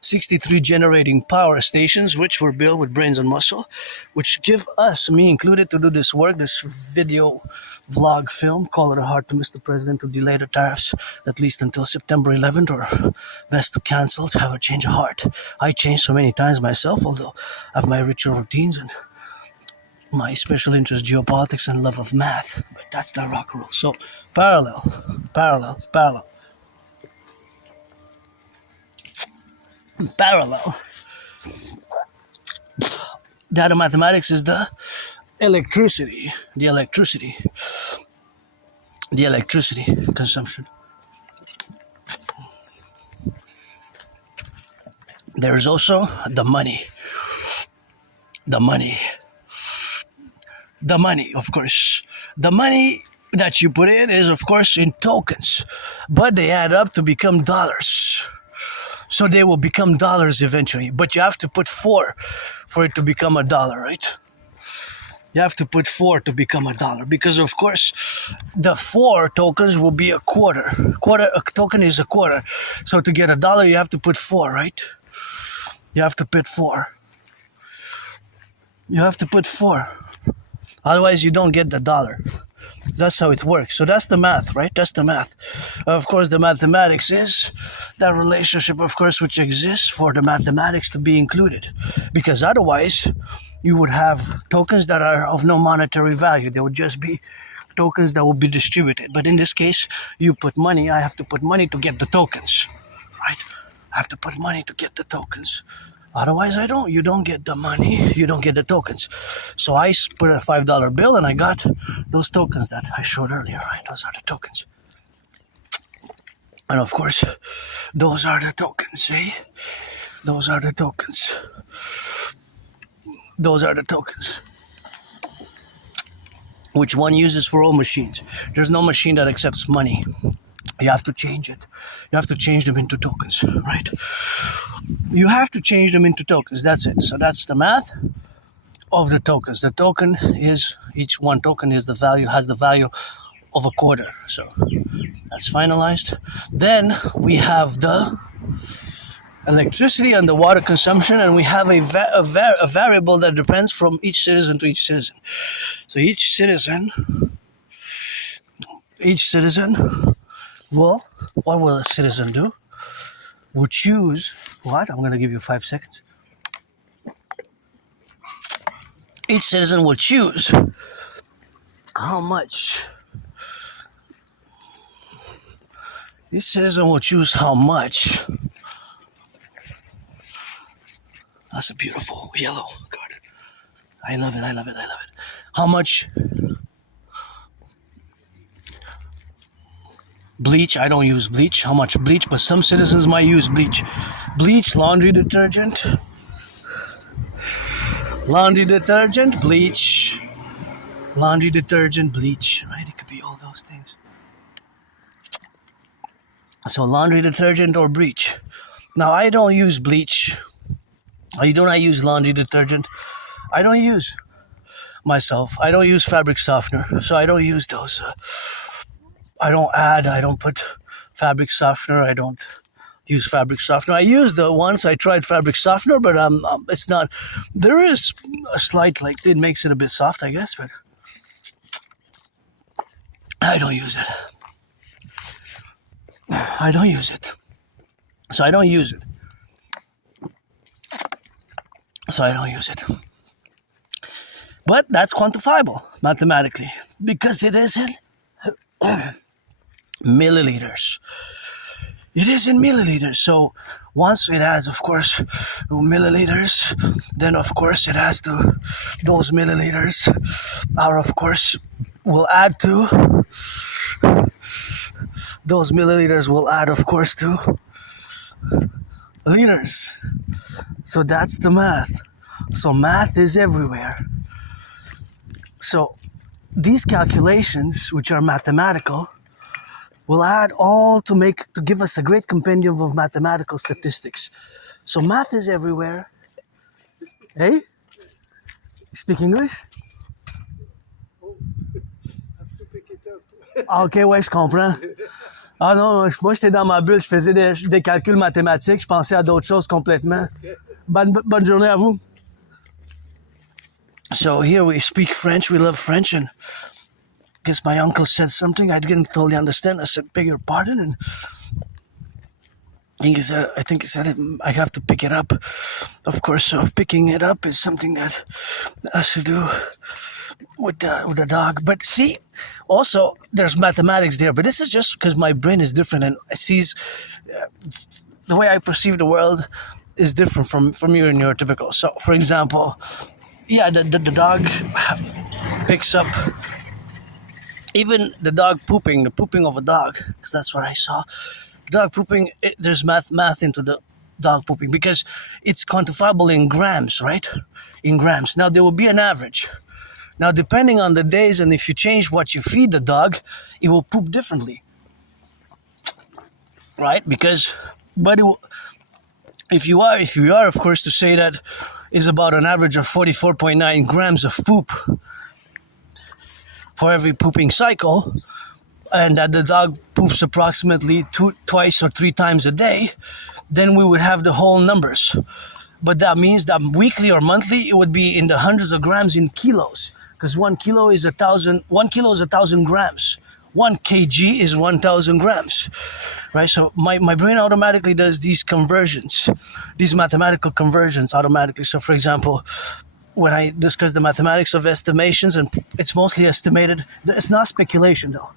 63 generating power stations, which were built with brains and muscle, which give us, me included, to do this work, this video vlog film, call it a heart to Mr. President to delay the tariffs at least until September 11th, or best to cancel, to have a change of heart. I changed so many times myself, although I have my ritual routines and my special interest geopolitics and love of math, but that's the rock and roll. So parallel. Data mathematics is the electricity consumption. There is also the money, of course. The money that you put in is, of course, in tokens, but they add up to become dollars. So they will become dollars eventually, but you have to put 4 for it to become a dollar, right? You have to put 4 to become a dollar, because of course the 4 tokens will be a quarter. A token is a quarter. So to get a dollar, you have to put 4, right? You have to put 4. Otherwise, you don't get the dollar. That's how it works. So that's the math, right? That's the math. Of course, the mathematics is that relationship, of course, which exists for the mathematics to be included. Because otherwise, you would have tokens that are of no monetary value. They would just be tokens that will be distributed. But in this case, you put money. I have to put money to get the tokens, right? I have to put money to get the tokens. Otherwise, you don't get the money, you don't get the tokens. So I put a $5 bill and I got those tokens that I showed earlier, right? Those are the tokens. And of course, those are the tokens, eh? Those are the tokens. Which one uses for all machines. There's no machine that accepts money. You have to change it. You have to change them into tokens, right? You have to change them into tokens. That's it. So that's the math of the tokens. The token is, each one token is has the value of a quarter. So that's finalized. Then we have the electricity and the water consumption, and we have a variable that depends from each citizen to each citizen. So each citizen what will a citizen do? Will choose what? I'm going to give you 5 seconds. Each citizen will choose how much. Each citizen will choose how much. That's a beautiful yellow garden. I love it. How much bleach? I don't use bleach. How much bleach? But some citizens might use bleach. Bleach, laundry detergent, bleach. Laundry detergent, bleach, right? It could be all those things. So laundry detergent or bleach. Now I don't use bleach. I use laundry detergent. I don't use fabric softener. So I don't use those. I don't put fabric softener. I don't use fabric softener. I used once I tried fabric softener, but it's not, there is a slight, like, it makes it a bit soft, I guess, but I don't use it. So I don't use it. But that's quantifiable mathematically because it is in milliliters. It is in milliliters. So once it has, of course, milliliters, then of course it has to, those milliliters are, of course, will add to, those milliliters will add, of course, to liters. So that's the math. So math is everywhere. So these calculations, which are mathematical, will add all to give us a great compendium of mathematical statistics. So math is everywhere. Hey? You speak English? Ah, ok, ouais, je comprends. Ah non, moi j'étais dans ma bulle, je faisais des calculs mathématiques, je pensais à d'autres choses complètement. Bonne journée à vous. So here we speak French, we love French, and I guess my uncle said something I didn't totally understand. I said, beg your pardon, and I think he said I have to pick it up. Of course, so picking it up is something that has to do with the dog. But see, also there's mathematics there. But this is just because my brain is different and it sees the way I perceive the world is different from your neurotypical. So, for example, yeah, the dog picks up. Even the dog pooping, the pooping of a dog, because that's what I saw. Dog pooping, there's math into the dog pooping because it's quantifiable in grams, right? In grams. Now, there will be an average. Now, depending on the days and if you change what you feed the dog, it will poop differently, right? Because, but if you are, of course, to say that is about an average of 44.9 grams of poop for every pooping cycle, and that the dog poops approximately twice or three times a day, then we would have the whole numbers. But that means that weekly or monthly, it would be in the hundreds of grams in kilos, because 1 kilo is 1,000 grams. 1 kg is 1,000 grams, right? So my brain automatically does these conversions, these mathematical conversions automatically. So for example, when I discuss the mathematics of estimations, and it's mostly estimated, it's not speculation though.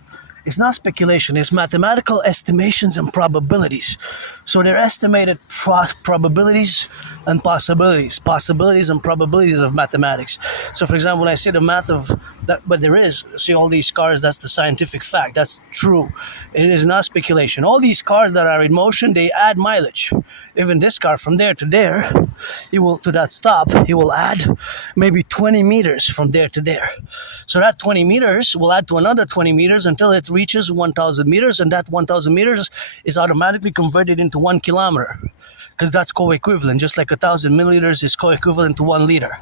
It's not speculation, it's mathematical estimations and probabilities. So they're estimated probabilities and possibilities and probabilities of mathematics. So for example, when I say the math of that, but there is, see all these cars, that's the scientific fact, that's true. It is not speculation. All these cars that are in motion, they add mileage. Even this car from there to there, to that stop, he will add maybe 20 meters from there to there. So that 20 meters will add to another 20 meters until it reaches 1,000 meters, and that 1,000 meters is automatically converted into 1 kilometer, because that's co-equivalent, just like 1,000 milliliters is co-equivalent to 1 liter.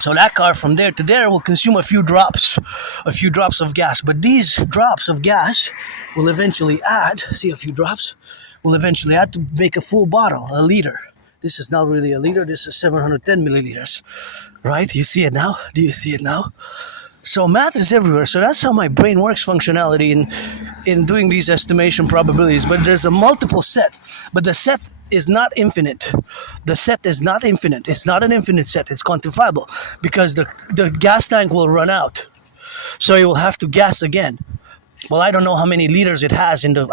So that car from there to there will consume a few drops of gas. But these drops of gas will eventually add, will eventually add to make a full bottle, a liter. This is not really a liter, this is 710 milliliters, right? You see it now? Do you see it now? So math is everywhere. So that's how my brain works, functionality in doing these estimation probabilities. But there's a multiple set. But the set is not infinite. The set is not infinite. It's not an infinite set. It's quantifiable because the gas tank will run out. So you will have to gas again. Well, I don't know how many liters it has in the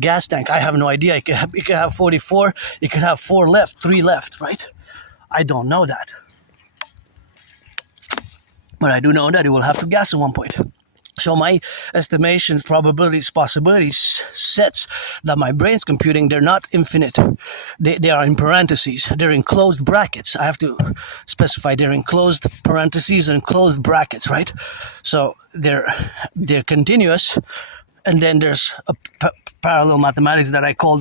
gas tank. I have no idea. It could have 44. It could have 3 left, right? I don't know that. But I do know that it will have to gas at one point. So my estimations, probabilities, possibilities, sets that my brain's computing, they're not infinite. They are in parentheses. They're in closed brackets. I have to specify they're in closed parentheses and closed brackets, right? So they're continuous. And then there's a parallel mathematics that I call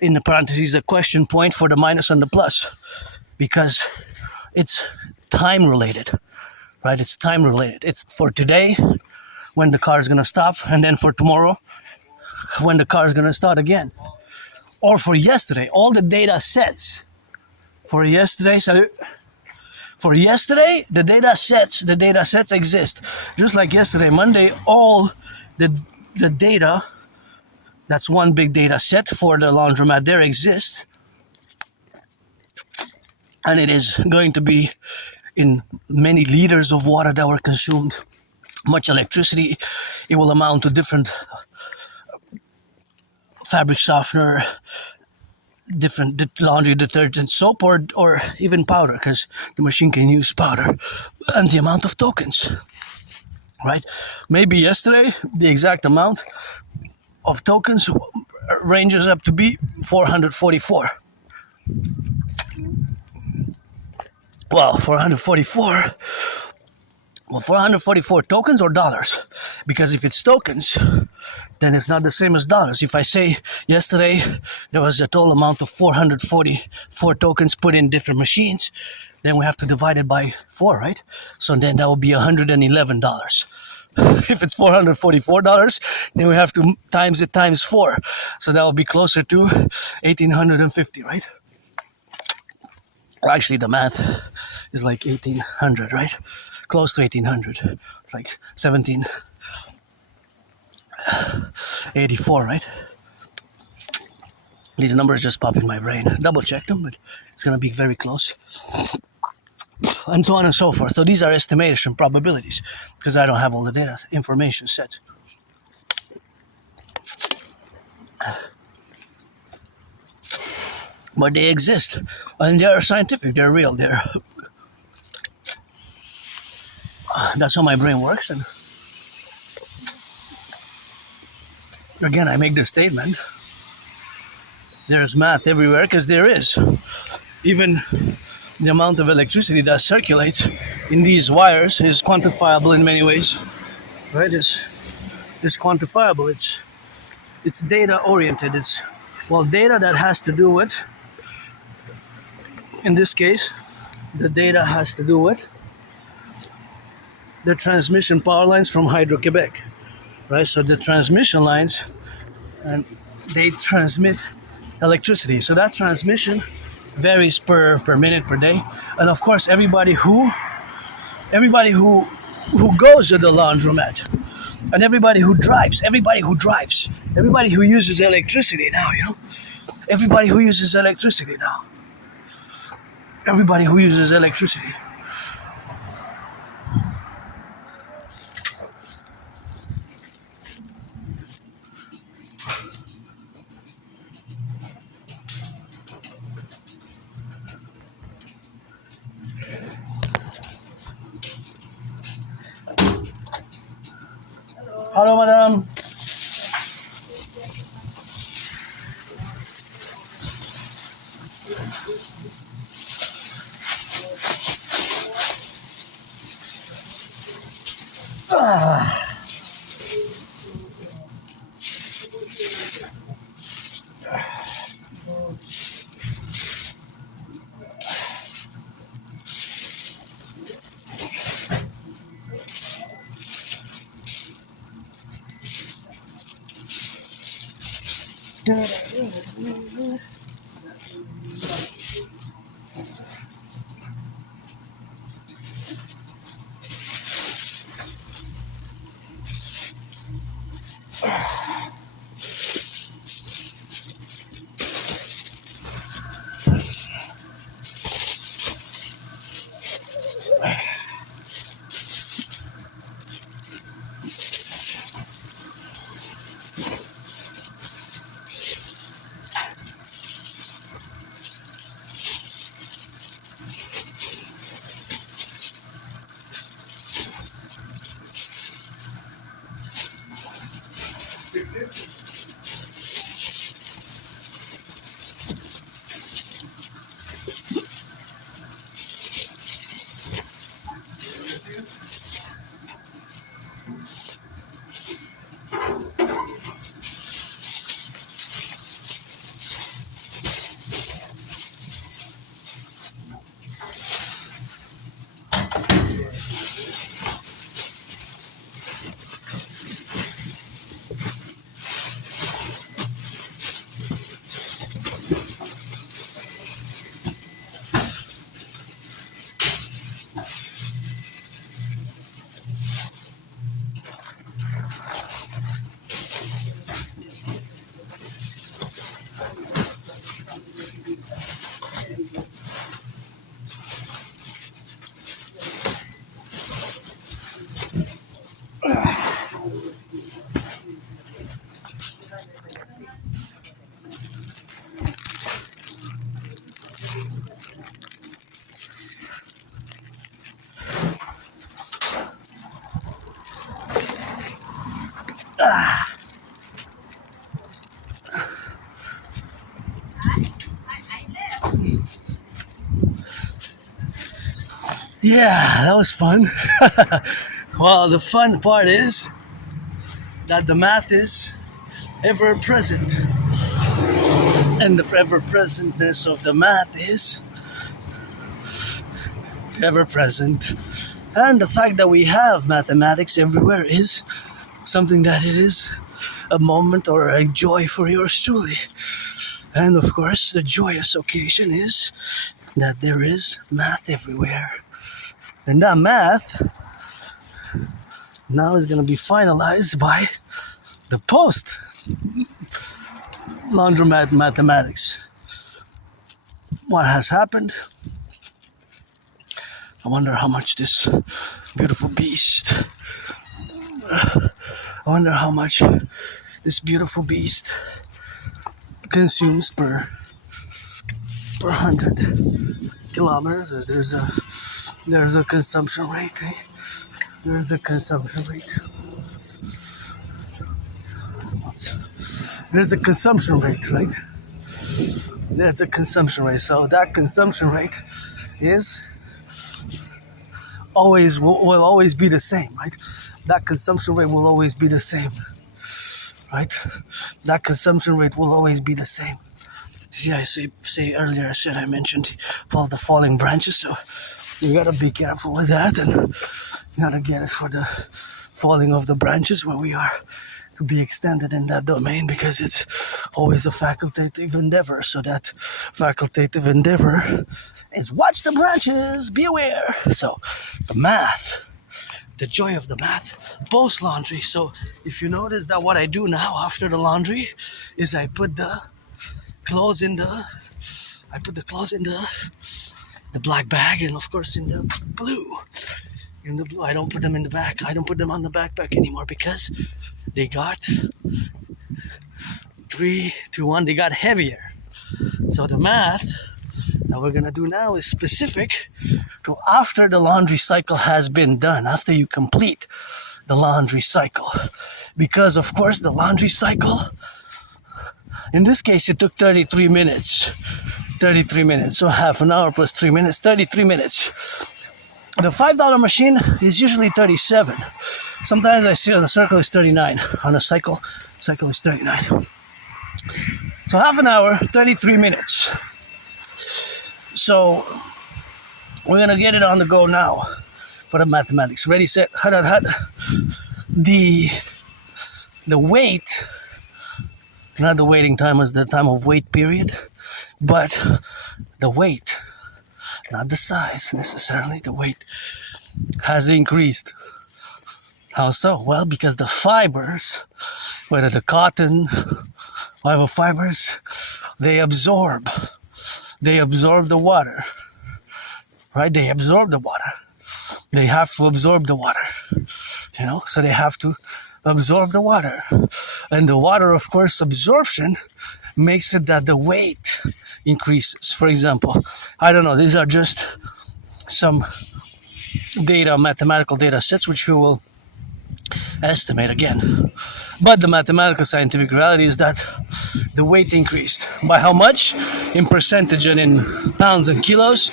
in the parentheses, a question point for the minus and the plus. Because it's time related, right? It's time related. It's for today, when the car is going to stop, and then for tomorrow, when the car is going to start again. Or for yesterday, all the data sets. For yesterday, the data sets exist. Just like yesterday, Monday, all the data, that's one big data set for the laundromat, there exists. And it is going to be in many liters of water that were consumed. Much electricity, it will amount to different fabric softener, different laundry detergent, soap, or even powder, because the machine can use powder, and the amount of tokens, right? Maybe yesterday, the exact amount of tokens ranges up to be 444. Well, 444. Well, 444 tokens or dollars? Because if it's tokens, then it's not the same as dollars. If I say yesterday there was a total amount of 444 tokens put in different machines, then we have to divide it by 4, right? So then that would be $111. If it's $444, then we have to times it times 4. So that would be closer to 1,850, right? Or actually, the math is like 1,800, right? Close to 1,800. It's like 1,784, right? These numbers just pop in my brain. Double check them, but it's going to be very close. And so on and so forth. So these are estimation probabilities because I don't have all the data information set. But they exist, and they're scientific, they're real, that's how my brain works. And again, I make the statement, there's math everywhere, because there is. Even the amount of electricity that circulates in these wires is quantifiable in many ways, right? It's quantifiable. It's data oriented. It's data that has to do with, in this case, the data has to do with the transmission power lines from Hydro-Quebec, right? So the transmission lines, and they transmit electricity. So that transmission varies per minute, per day. And of course, everybody who goes to the laundromat, and everybody who drives, everybody who uses electricity now, everybody who uses electricity. Hello, madam. Yeah, that was fun. Well, the fun part is that the math is ever present. And the ever presentness of the math is ever present. And the fact that we have mathematics everywhere is something that it is a moment or a joy for yours truly. And of course, the joyous occasion is that there is math everywhere. And that math now is going to be finalized by the post laundromat mathematics. What has happened? I wonder how much this beautiful beast, I wonder how much this beautiful beast consumes per 100 kilometers. There's a consumption rate. There's a consumption rate. There's a consumption rate, right? There's a consumption rate. So that consumption rate is will always be the same, right? That consumption rate will always be the same, right? That consumption rate will always be the same. See, I say earlier, I mentioned all the falling branches, so you gotta be careful with that, and you gotta get it for the falling of the branches where we are to be extended in that domain, because it's always a facultative endeavor. So that facultative endeavor is watch the branches, be aware. So the math, the joy of the math, post laundry. So if you notice that what I do now after the laundry is I put the clothes in the black bag, and of course in the blue. I don't put them in the back. I don't put them on the backpack anymore, because they got 3 to 1. They got heavier. So the math that we're gonna do now is specific to after the laundry cycle has been done, after you complete the laundry cycle. Because of course the laundry cycle, in this case it took 33 minutes. 33 minutes, so half an hour plus 3 minutes, 33 minutes. The $5 machine is usually 37. Sometimes I see on the circle is 39. On a cycle is 39. So half an hour, 33 minutes. So we're gonna get it on the go now for the mathematics. Ready, set, hut, hut, hut. The weight, not the waiting time was the time of wait period, but the weight, not the size necessarily, the weight has increased. How so? Well, because the fibers, whether the cotton, whatever fibers, they absorb the water, right? They absorb the water. They have to absorb the water, so they have to absorb the water. And the water, of course, absorption makes it that the weight increases. For example, I don't know, these are just some data, mathematical data sets, which we will estimate again. But the mathematical scientific reality is that the weight increased. By how much? In percentage and in pounds and kilos?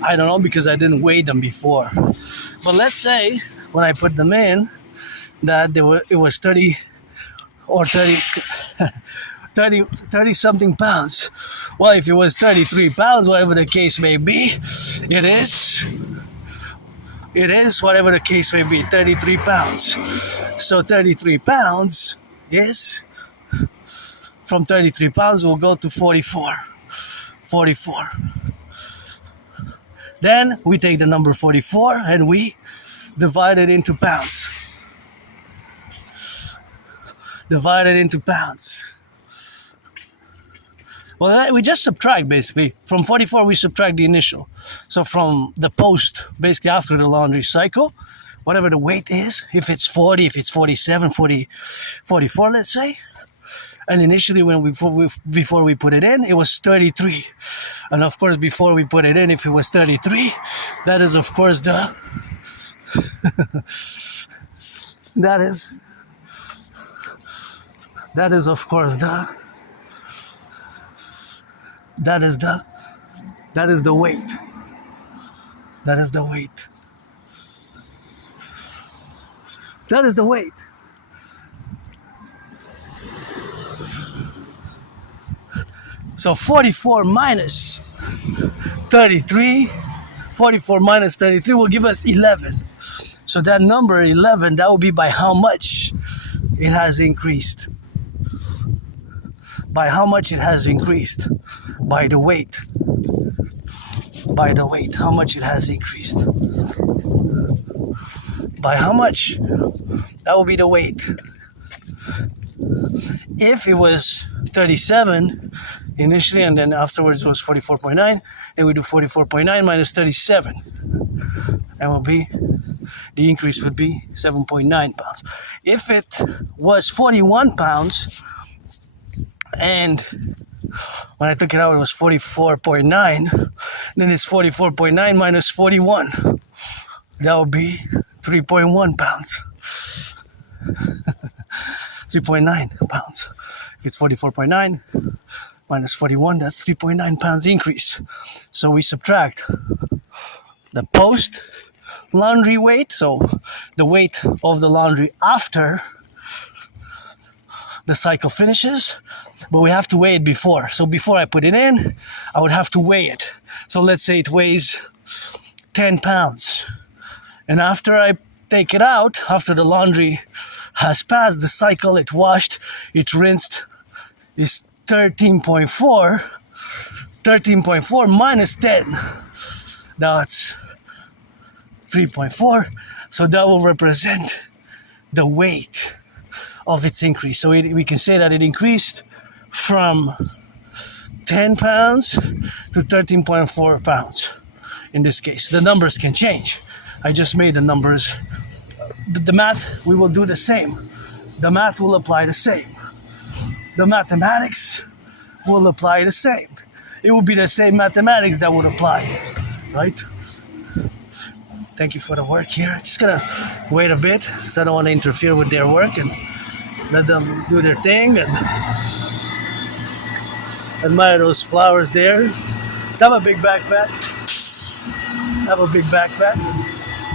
I don't know, because I didn't weigh them before. But let's say when I put them in, that it was 30 or 30 something pounds. Well, if it was 33 pounds, whatever the case may be, it is whatever the case may be, 33 pounds. So 33 pounds is, from 33 pounds we'll go to 44. Then we take the number 44 and we divide it into pounds. Well, we just subtract, basically. From 44, we subtract the initial. So from the post, basically after the laundry cycle, whatever the weight is, if it's 40, if it's 47, 44, let's say. And initially, before we put it in, it was 33. And of course, before we put it in, if it was 33, that is, of course, that is, of course, that is the weight. That is the weight. That is the weight. So 44 minus 33, 44 minus 33 will give us 11. So that number 11, that will be by how much it has increased. By how much it has increased. By the weight. By the weight, how much it has increased. By how much? That will be the weight. If it was 37 initially and then afterwards it was 44.9, then we do 44.9 minus 37. That will be, the increase would be 7.9 pounds. If it was 41 pounds and when I took it out it was 44.9, then it's 44.9 minus 41. That would be 3.1 pounds. 3.9 pounds. If it's 44.9 minus 41, that's 3.9 pounds increase. So we subtract the post laundry weight, so the weight of the laundry after the cycle finishes, but we have to weigh it before. So before I put it in, I would have to weigh it. So let's say it weighs 10 pounds. And after I take it out, after the laundry has passed the cycle, it washed, it rinsed, is 13.4. 13.4 minus 10. That's 3.4. So that will represent the weight of its increase. So we can say that it increased from 10 pounds to 13.4 pounds. In this case, the numbers can change. I just made the numbers. The math, we will do the same. The math will apply the same. The mathematics will apply the same. It will be the same mathematics that would apply, right? Thank you for the work here. Just gonna wait a bit, so I don't want to interfere with their work and let them do their thing and admire those flowers there. So I have a big backpack.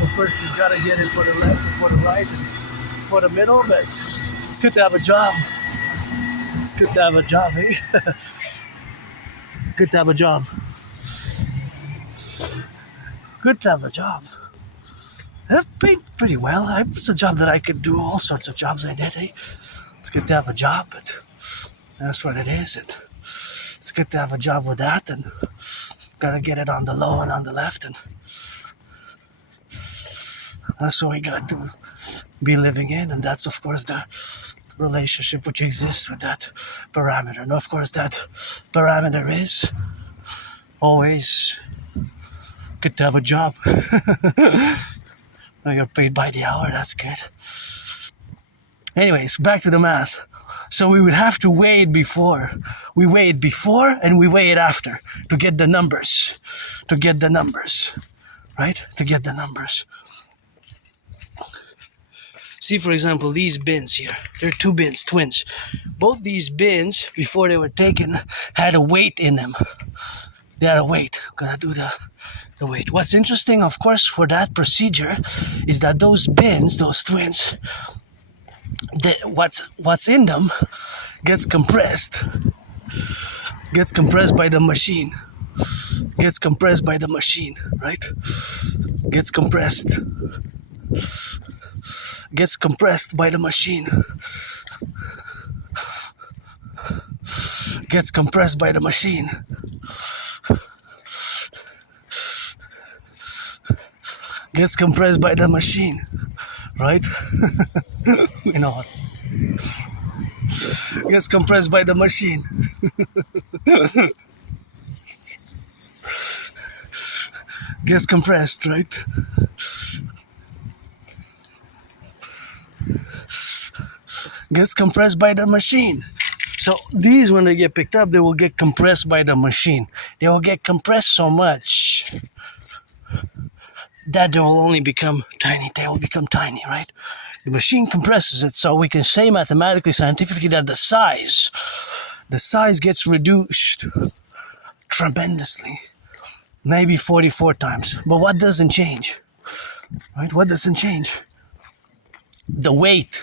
Of course, you've got to get it for the left, for the right, and for the middle, but it's good to have a job. It's good to have a job, eh? Good to have a job. Good to have a job. That paid pretty well. It's a job that I could do all sorts of jobs I did, eh? It's good to have a job, but that's what it is. And it's good to have a job with that, and gotta get it on the low and on the left, and that's what we got to be living in, and that's of course the relationship which exists with that parameter. And of course that parameter is always good to have a job. Now you're paid by the hour, that's good. Anyways, back to the math. So we would have to weigh it before. We weigh it before and we weigh it after to get the numbers. To get the numbers. Right? To get the numbers. See, for example, these bins here. They're two bins, twins. Both these bins, before they were taken, had a weight in them. They had a weight. I'm gonna do the weight. What's interesting, of course, for that procedure is that those bins, those twins, what's in them gets compressed by the machine. Gets compressed by the machine, right? Gets compressed by the machine. Gets compressed by the machine. Gets compressed by the machine, right? You know what? Gets compressed by the machine. Gets compressed, right? Gets compressed by the machine. So these, when they get picked up, they will get compressed by the machine. They will get compressed so much that they will only become tiny. They will become tiny, right? The machine compresses it, so we can say mathematically, scientifically, that the size gets reduced tremendously maybe 44 times. But what doesn't change? Right? What doesn't change? The weight.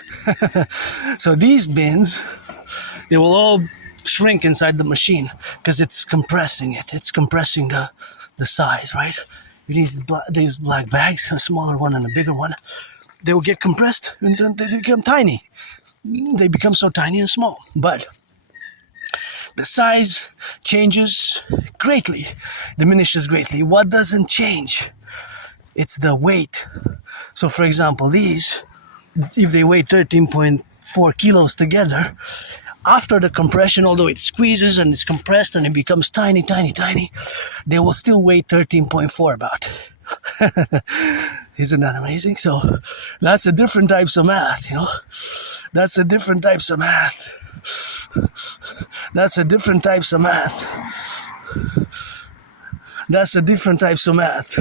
So these bins, they will all shrink inside the machine because it's compressing it. It's compressing the size, right? These black bags, a smaller one and a bigger one, they will get compressed and then they become tiny. They become so tiny and small. But the size changes greatly, diminishes greatly. What doesn't change? It's the weight. So for example, these, if they weigh 13.4 kilos together, after the compression, although it squeezes and it's compressed and it becomes tiny, tiny, tiny, they will still weigh 13.4 about. Isn't that amazing? So that's a different types of math, you know. That's a different types of math. That's a different types of math. That's a different types of math.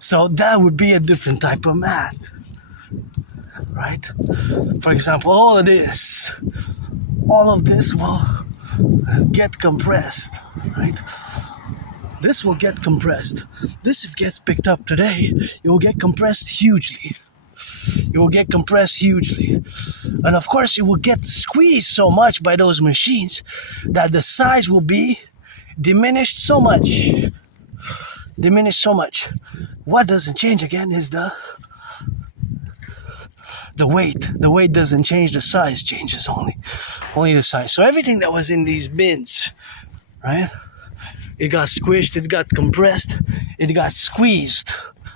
So that would be a different type of math, right? For example, all of this will get compressed, right? This will get compressed. This, if it gets picked up today, it will get compressed hugely. It will get compressed hugely. And of course, it will get squeezed so much by those machines that the size will be diminished so much. Diminished so much. What doesn't change again is the weight. The weight doesn't change, the size changes only. Only the size. So everything that was in these bins, right? It got squished, it got compressed, it got squeezed.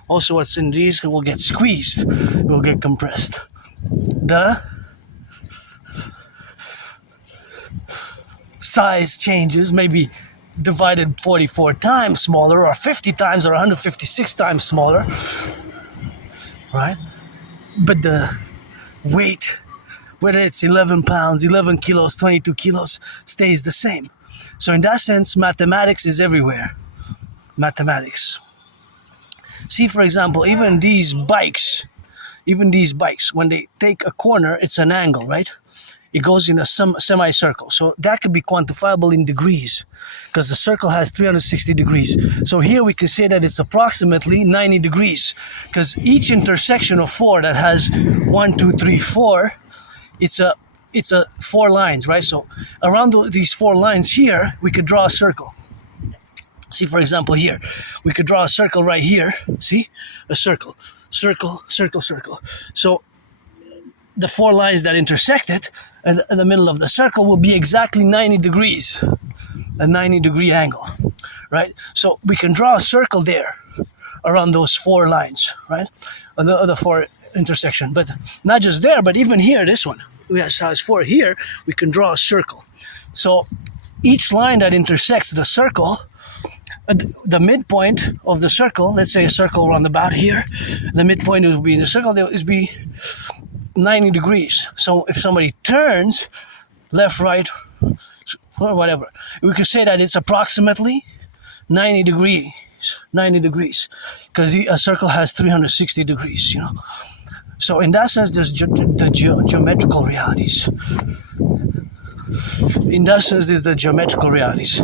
Also what's in these will get squeezed, it will get compressed. The size changes, maybe divided 44 times smaller, or 50 times, or 156 times smaller, right? But the weight, whether it's 11 pounds, 11 kilos, 22 kilos, stays the same. So in that sense, mathematics is everywhere. Mathematics. See, for example, even these bikes, when they take a corner, it's an angle, right? It goes in a semicircle. So that could be quantifiable in degrees because the circle has 360 degrees. So here we can say that it's approximately 90 degrees because each intersection of 4 that has 1, 2, 3, 4, it's a 4 lines, right? So around these 4 lines here, we could draw a circle. See, for example, here, we could draw a circle right here. See? A circle. Circle, circle, circle. So the 4 lines that intersect it, and in the middle of the circle will be exactly 90 degrees. A 90-degree angle, right? So we can draw a circle there around those 4 lines, right? On the 4 intersection. But not just there, but even here, this one. We have size 4 here, we can draw a circle. So each line that intersects the circle, the midpoint of the circle, let's say a circle roundabout here, the midpoint will be in the circle, there will be 90 degrees. So if somebody turns left, right, or whatever, we could say that it's approximately 90 degrees. 90 degrees. Because a circle has 360 degrees, you know. So in that sense, there's the geometrical realities. In that sense, there's the geometrical realities.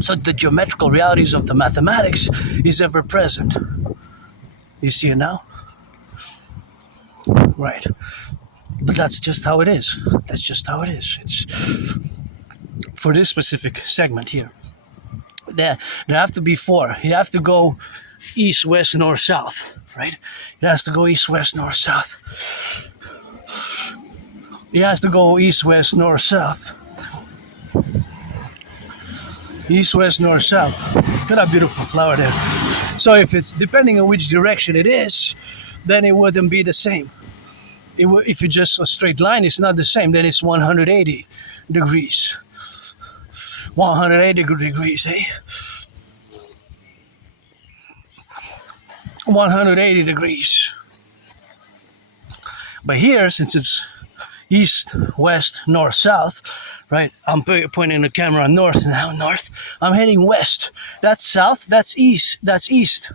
So the geometrical realities of the mathematics is ever present. You see it now? Right. But that's just how it is. That's just how it is. It's for this specific segment here. There have to be 4. You have to go east, west, north, south. Right? It has to go east, west, north, south. It has to go east, west, north, south. East, west, north, south. Look at that beautiful flower there. So if it's depending on which direction it is, then it wouldn't be the same. If it's just a straight line, it's not the same. Then it's 180 degrees. 180 degrees, eh? 180 degrees. But here, since it's east, west, north, south, right? I'm pointing the camera north now, north. I'm heading west. That's south, that's east, that's east.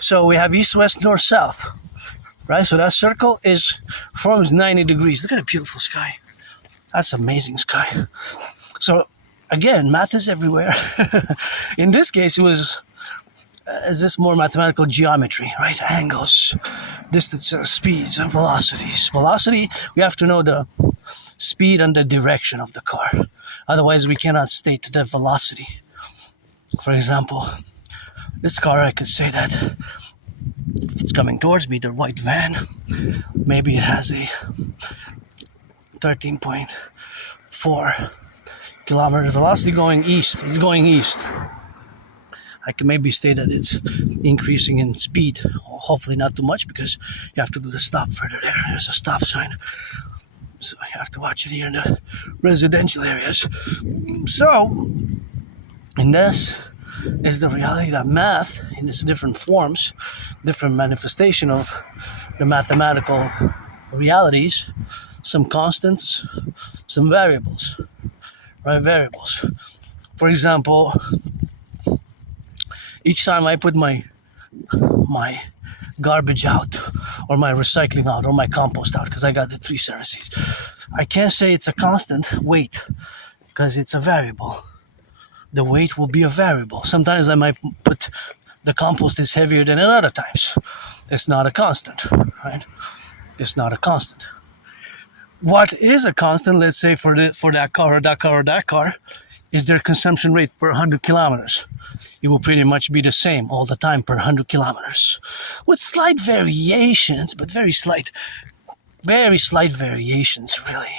So we have east, west, north, south, right? So that circle forms 90 degrees. Look at the beautiful sky. That's amazing sky. So again, math is everywhere. In this case, is this more mathematical geometry, right? Angles, distances, speeds, and velocities. Velocity, we have to know the speed and the direction of the car. Otherwise, we cannot state the velocity. For example, this car, I could say that if it's coming towards me, the white van, maybe it has a 13.4 kilometer velocity going east. It's going east. I can maybe say that it's increasing in speed. Hopefully not too much, because you have to do the stop further there. There's a stop sign. So you have to watch it here in the residential areas. So, and this is the reality that math, in its different forms, different manifestation of the mathematical realities, some constants, some variables, right? Variables. For example, each time I put my garbage out, or my recycling out, or my compost out, because I got the 3 services, I can't say it's a constant weight, because it's a variable. The weight will be a variable. Sometimes I might put the compost is heavier than at other times. It's not a constant, right? It's not a constant. What is a constant, let's say for that car or that car or that car, is their consumption rate per 100 kilometers. It will pretty much be the same all the time per 100 kilometers. With slight variations, but very slight variations, really.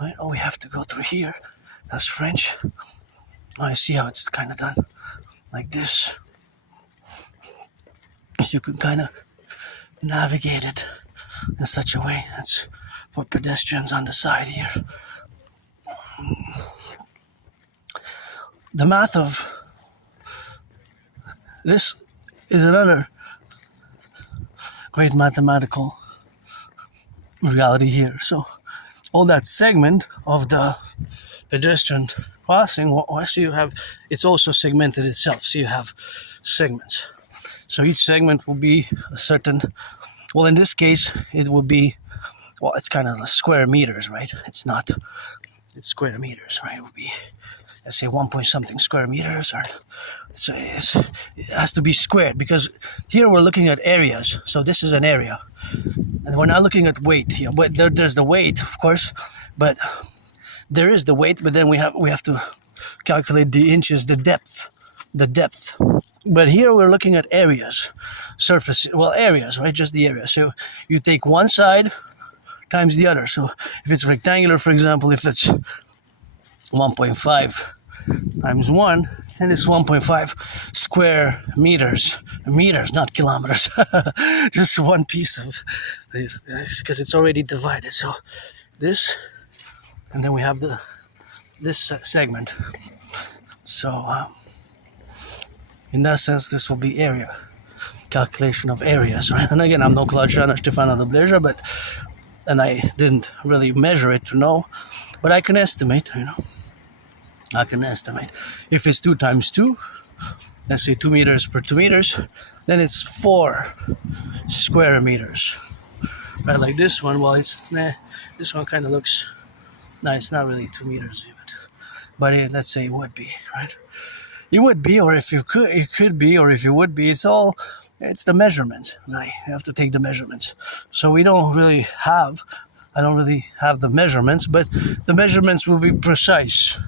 Right? Oh, we have to go through here. That's French. Oh, I see how it's kind of done. Like this. So you can kind of navigate it in such a way. That's for pedestrians on the side here. The math of this is another great mathematical reality here. So all that segment of the pedestrian crossing, so you have, it's also segmented itself. So you have segments. So each segment will be a certain, well, in this case, it will be, well, it's kind of square meters, right? It's square meters, right? It will be, let's say 1 point something square meters, or so it has to be squared, because here we're looking at areas. So this is an area, and we're not looking at weight here. But there's the weight, of course, but there is the weight. But then we have to calculate the inches, the depth. But here we're looking at areas, surface. Well, areas, right? Just the area. So you take one side times the other. So if it's rectangular, for example, if it's 1.5 times 1, then it's 1.5 square meters. Meters, not kilometers. Just one piece of, because it's already divided. So this, and then we have this segment. So in that sense, this will be area, calculation of areas, right? And again, I'm no Claude Stefano de Blazer, and I didn't really measure it to know, but I can estimate, I can estimate. If it's 2 times 2, let's say 2 meters per 2 meters, then it's 4 square meters. Right, like this one, well, this one kind of looks, it's not really 2 meters even. But let's say it would be, right? It would be, or if it could be, or if it would be, it's the measurements, right? You have to take the measurements. So I don't really have the measurements, but the measurements will be precise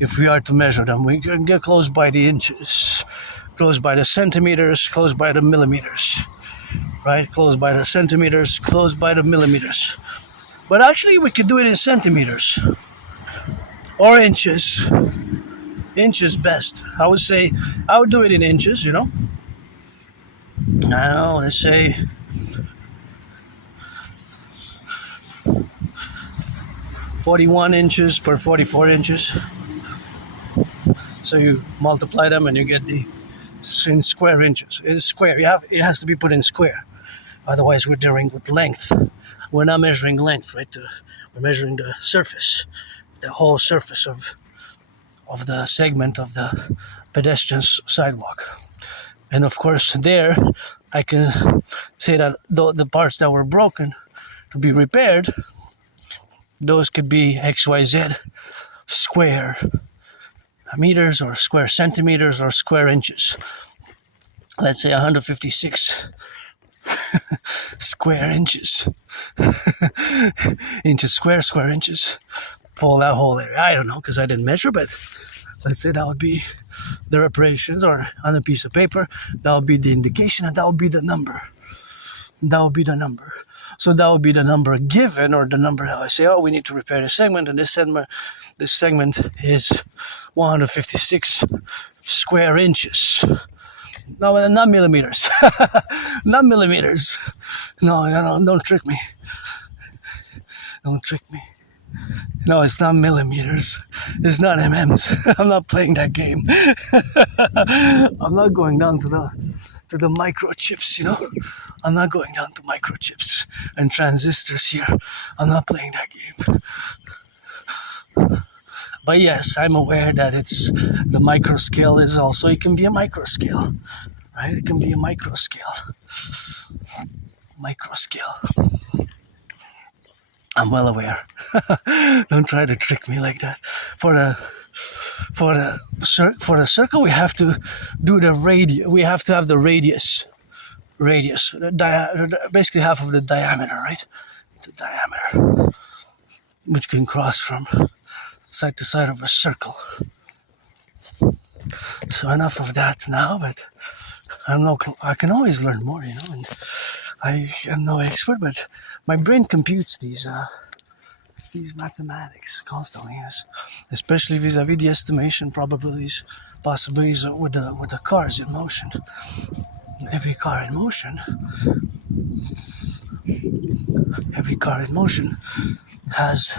if we are to measure them. We can get close by the inches, close by the centimeters, close by the millimeters, right? Close by the centimeters, close by the millimeters. But actually, we could do it in centimeters or inches. Inches best. I would say I would do it in inches, Now, let's say 41 inches per 44 inches. So you multiply them and you get in square inches. It's square. It has to be put in square. Otherwise, we're dealing with length. We're not measuring length, right? We're measuring the surface. the whole surface of the segment of the pedestrian sidewalk. And of course, there I can say that the parts that were broken to be repaired, those could be XYZ square meters or square centimeters or square inches. Let's say 156 square inches. Inches square inches for that whole area. I don't know because I didn't measure, but let's say that would be the reparations, or on a piece of paper, that would be the indication, and that would be the number. That would be the number. So that would be the number given, or the number how I say, oh, we need to repair this segment, and this segment is 156 square inches. No, not millimeters. Not millimeters. No, don't trick me. Don't trick me. No, it's not millimeters. It's not MMs. I'm not playing that game. I'm not going down to the microchips, you know? I'm not going down to microchips and transistors here. I'm not playing that game. But yes, I'm aware that it's the micro scale is also, it can be a micro scale, right? It can be a micro scale. Micro scale. I'm well aware. Don't try to trick me like that. For the circle, we have to do the radius. We have to have the radius, basically half of the diameter, right? The diameter, which can cross from side to side of a circle. So enough of that now, but I can always learn more, you know, and I am no expert, but my brain computes these mathematics constantly, especially vis-a-vis the estimation probabilities, possibilities with the cars in motion. Every car in motion has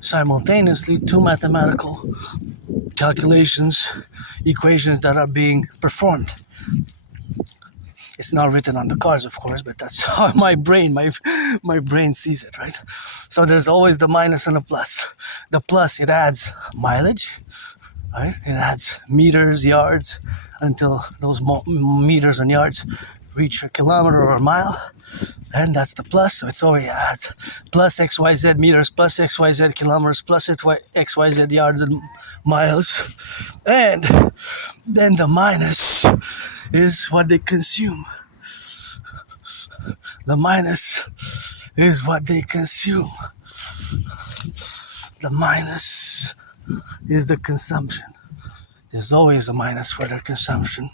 simultaneously two mathematical calculations, equations that are being performed. It's not written on the cars, of course, but that's how my brain sees it, right? So there's always the minus and the plus. The plus, it adds mileage, right? It adds meters, yards, until those meters and yards reach a kilometer or a mile. And that's the plus, so it's always adds plus XYZ meters, plus XYZ kilometers, plus XYZ yards and miles. And then the minus is what they consume. The minus is what they consume. The minus is the consumption. There's always a minus for their consumption,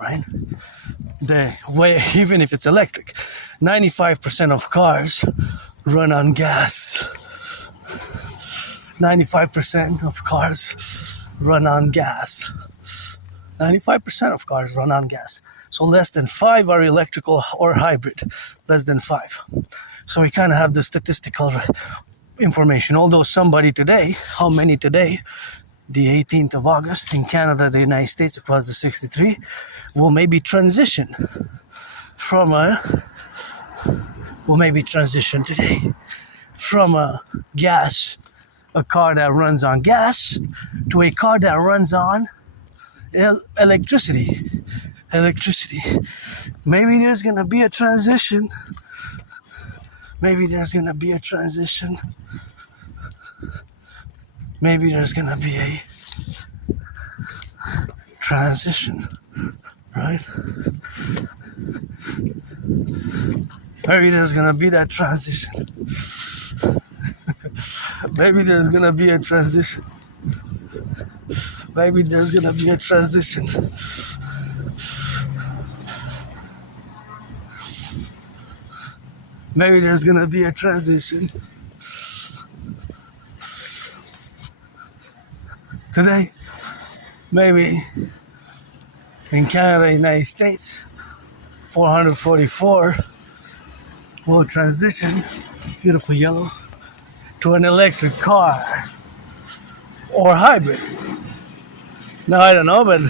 right? Even if it's electric, 95% of cars run on gas. 95% of cars run on gas. 95% of cars run on gas. So less than 5 are electrical or hybrid. Less than 5. So we kind of have the statistical information. Although somebody today, how many today, the 18th of August in Canada, the United States, across the 63, will maybe transition today from a car that runs on gas to a car that runs on electricity. Maybe there's gonna be a transition. Maybe there's gonna be a transition, right? Maybe there's gonna be that transition. Maybe there's gonna be a transition. Maybe there's gonna be a transition. Maybe there's gonna be a transition. Today, maybe in Canada, United States, 444 will transition, beautiful yellow, to an electric car or hybrid. Now, I don't know, but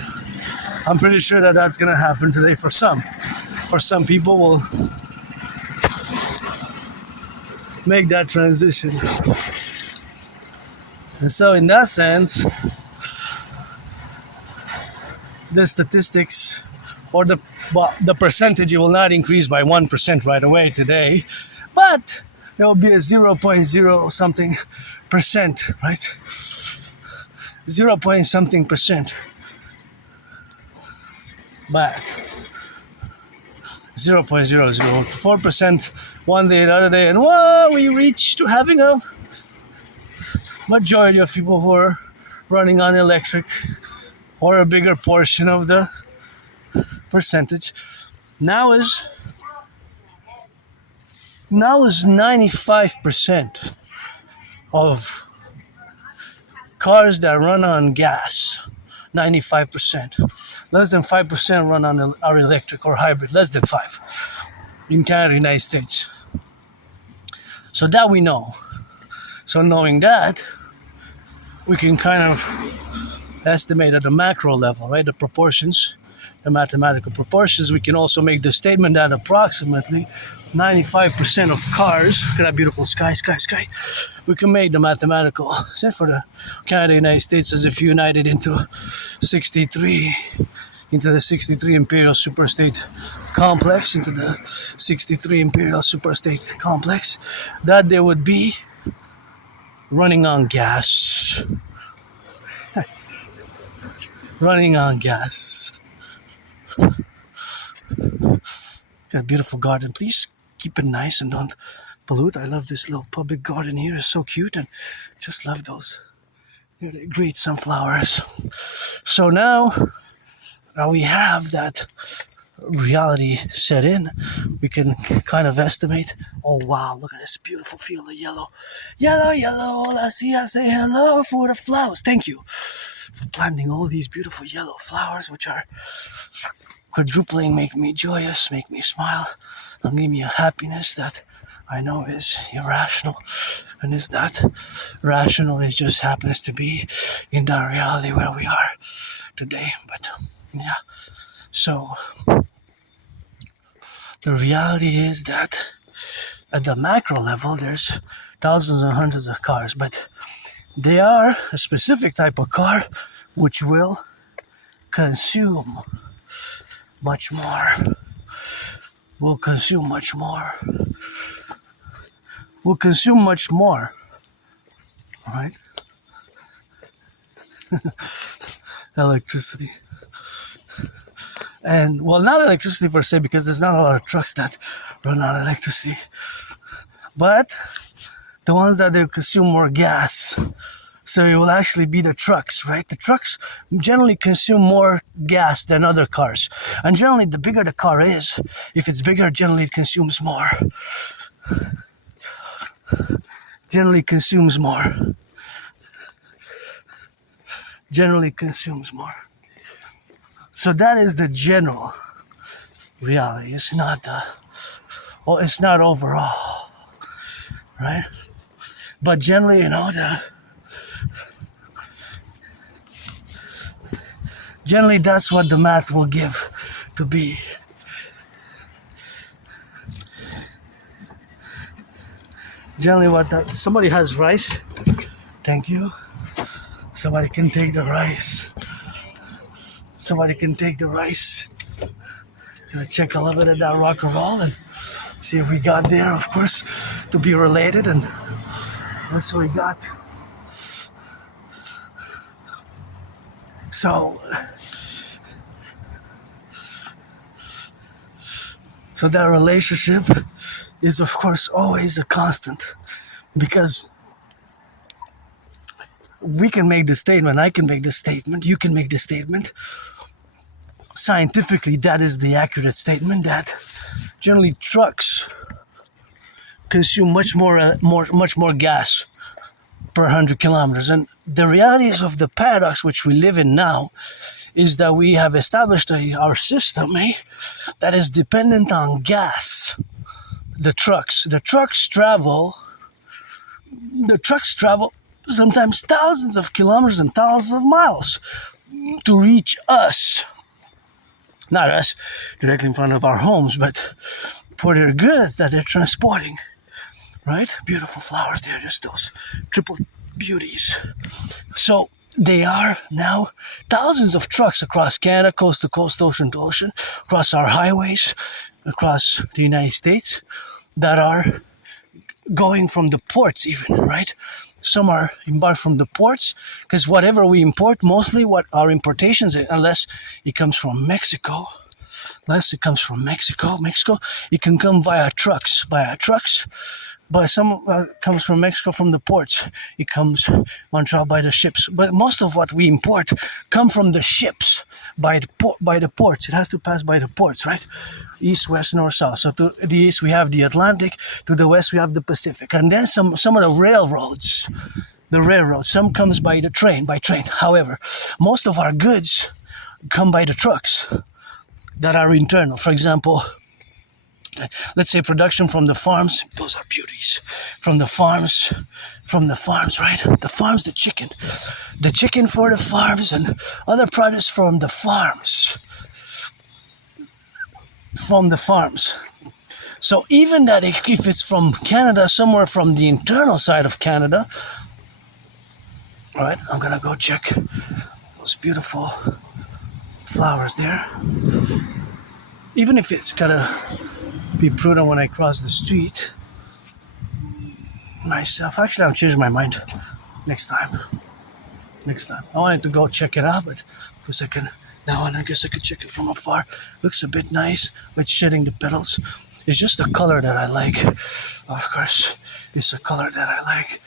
I'm pretty sure that that's going to happen today for some. For some people, make that transition. And so in that sense, the statistics or the percentage will not increase by 1% right away today, but there will be a 0.0 something percent, right? 0 point something percent. But 0.004% one day, the other day, and we reached to having a majority of people who are running on electric, or a bigger portion of the percentage. Now is 95% of cars that run on gas. 95%. Less than 5% run on are electric or hybrid. Less than 5 in Canada, United States. So that we know. So knowing that, we can kind of estimate at the macro level, right? The proportions, the mathematical proportions. We can also make the statement that approximately 95% of cars, look at that beautiful sky. We can make the mathematical, say for the Canada, United States, as if united into the 63 Imperial Superstate Complex, into the 63 Imperial Superstate Complex, that they would be running on gas. Running on gas. Got a beautiful garden. Please keep it nice and don't pollute. I love this little public garden here. It's so cute, and just love those great sunflowers. So now we have that reality set in. We can kind of estimate. Oh wow, look at this beautiful field of yellow. All I see, I say hello for the flowers. Thank you for planting all these beautiful yellow flowers, which are quadrupling, make me joyous, make me smile, and give me a happiness that I know is irrational, and is not rational. It just happens to be in the reality where we are today. But yeah, so the reality is that at the macro level, there's thousands and hundreds of cars, but they are a specific type of car which will consume much more. Will consume much more. Alright? Electricity. And, well, not electricity per se, because there's not a lot of trucks that run on electricity. But the ones that they consume more gas. So it will actually be the trucks, right? The trucks generally consume more gas than other cars. And generally, the bigger the car is, if it's bigger, generally it consumes more. Generally consumes more. So that is the general reality. It's not overall, right? But generally, generally that's what the math will give to be. Generally somebody has rice. Thank you. Somebody can take the rice. Gonna check a little bit of that rock and roll and see if we got there, of course, to be related, and that's what we got. So that relationship is, of course, always a constant, because we can make the statement, I can make the statement, you can make the statement. Scientifically, that is the accurate statement, that generally trucks consume much more gas per 100 kilometers. And the realities of the paradox which we live in now is that we have established our system that is dependent on gas. The trucks travel sometimes thousands of kilometers and thousands of miles to reach us. Not us directly in front of our homes, but for their goods that they're transporting. right? Beautiful flowers there, just those triple beauties. So they are now thousands of trucks across Canada, coast to coast, ocean to ocean, across our highways, across the United States, that are going from the ports even, right? Some are embarked from the ports, because whatever we import, mostly what our importations, unless it comes from Mexico, Mexico, it can come via trucks, but some comes from Mexico from the ports. It comes Montreal by the ships. But most of what we import come from the ships by the ports. It has to pass by the ports, right? East, west, north, south. So to the east we have the Atlantic, to the west we have the Pacific, and then some of the railroads. Some comes by train. However, most of our goods come by the trucks that are internal. For example, let's say production from the farms, those are beauties. From the farms, right? The farms, the chicken for the farms, and other products from the farms. So even that if it's from Canada, somewhere from the internal side of Canada, all right, I'm gonna go check those beautiful flowers there. Even if it's gotta be prudent when I cross the street myself. Actually, I'll change my mind next time. I wanted to go check it out, but because I can now, and I guess I could check it from afar. Looks a bit nice, but shedding the petals. It's just a color that I like. Of course, it's a color that I like.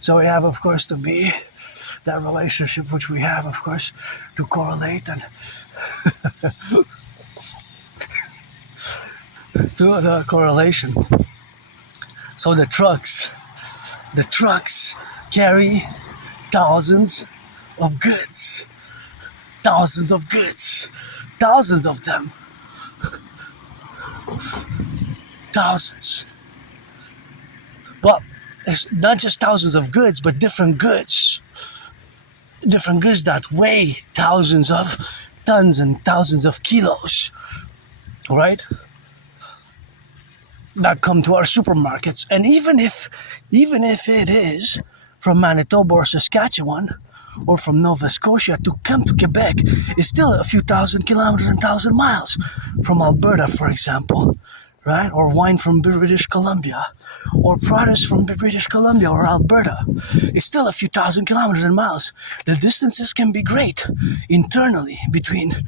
So we have, of course, to be that relationship which we have, of course, to correlate and to the correlation. So the trucks carry thousands of goods, thousands of them, thousands. Well, it's not just thousands of goods, but different goods that weigh thousands of tons and thousands of kilos, right? That come to our supermarkets. And even if it is from Manitoba or Saskatchewan or from Nova Scotia to come to Quebec, it's still a few thousand kilometers and 1,000 miles from Alberta, for example, right? Or wine from British Columbia, or produce from British Columbia or Alberta. It's still a few thousand kilometers and miles. The distances can be great internally between.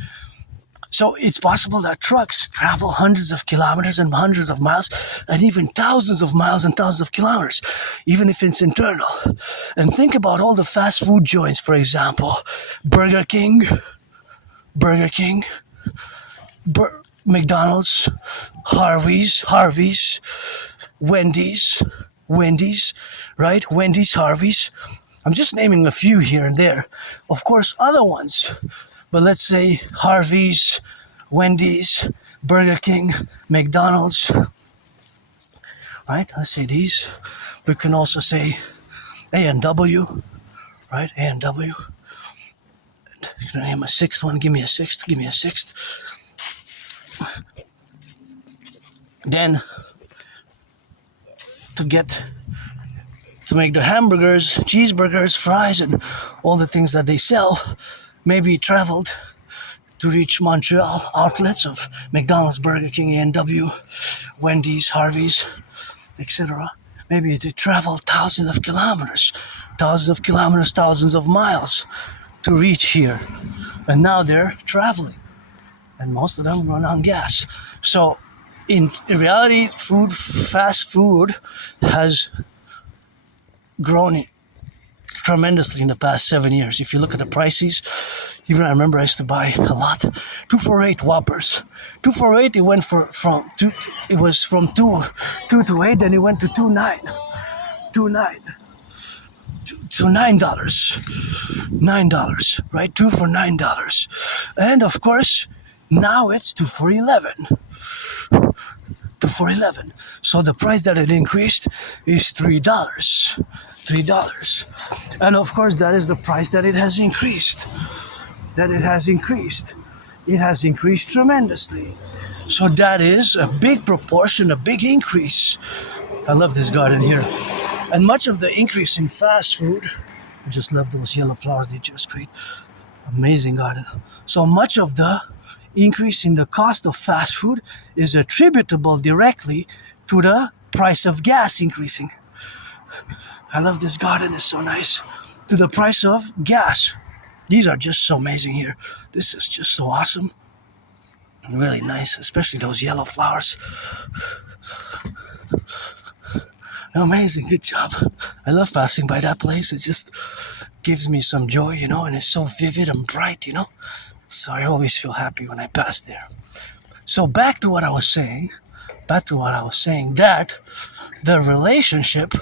So it's possible that trucks travel hundreds of kilometers and hundreds of miles, and even thousands of miles and thousands of kilometers, even if it's internal. And think about all the fast food joints, for example, Burger King, McDonald's, Harvey's, Wendy's, right? Wendy's, Harvey's. I'm just naming a few here and there. Of course, other ones. But let's say Harvey's, Wendy's, Burger King, McDonald's, right? Let's say these. We can also say A&W, right? A&W. You're gonna name a sixth one. Give me a sixth. Then, to make the hamburgers, cheeseburgers, fries, and all the things that they sell, maybe traveled to reach Montreal outlets of McDonald's, Burger King, A&W, Wendy's, Harvey's, etc. Maybe they traveled thousands of kilometers, thousands of miles to reach here. And now they're traveling. And most of them run on gas. So in reality, fast food has grown tremendously in the past 7 years. If you look at the prices, even I remember I used to buy a lot. 248 Whoppers. 248, it went from two to 8, then it went to 2.9. To $9, right? 2 for $9. And of course, now it's 2 for $11. 2 for $11. So the price that it increased is $3. And of course, that is the price that it has increased. It has increased tremendously. So that is a big proportion, a big increase I love this garden here. And much of the increase in fast food, I just love those yellow flowers they just create. Amazing garden. So much of the increase in the cost of fast food is attributable directly to the price of gas increasing. I love this garden, it's so nice. To the price of gas. These are just so amazing here. This is just so awesome. Really nice, especially those yellow flowers. Amazing, good job. I love passing by that place. It just gives me some joy, you know, and it's so vivid and bright, you know. So I always feel happy when I pass there. So back to what I was saying, that the relationship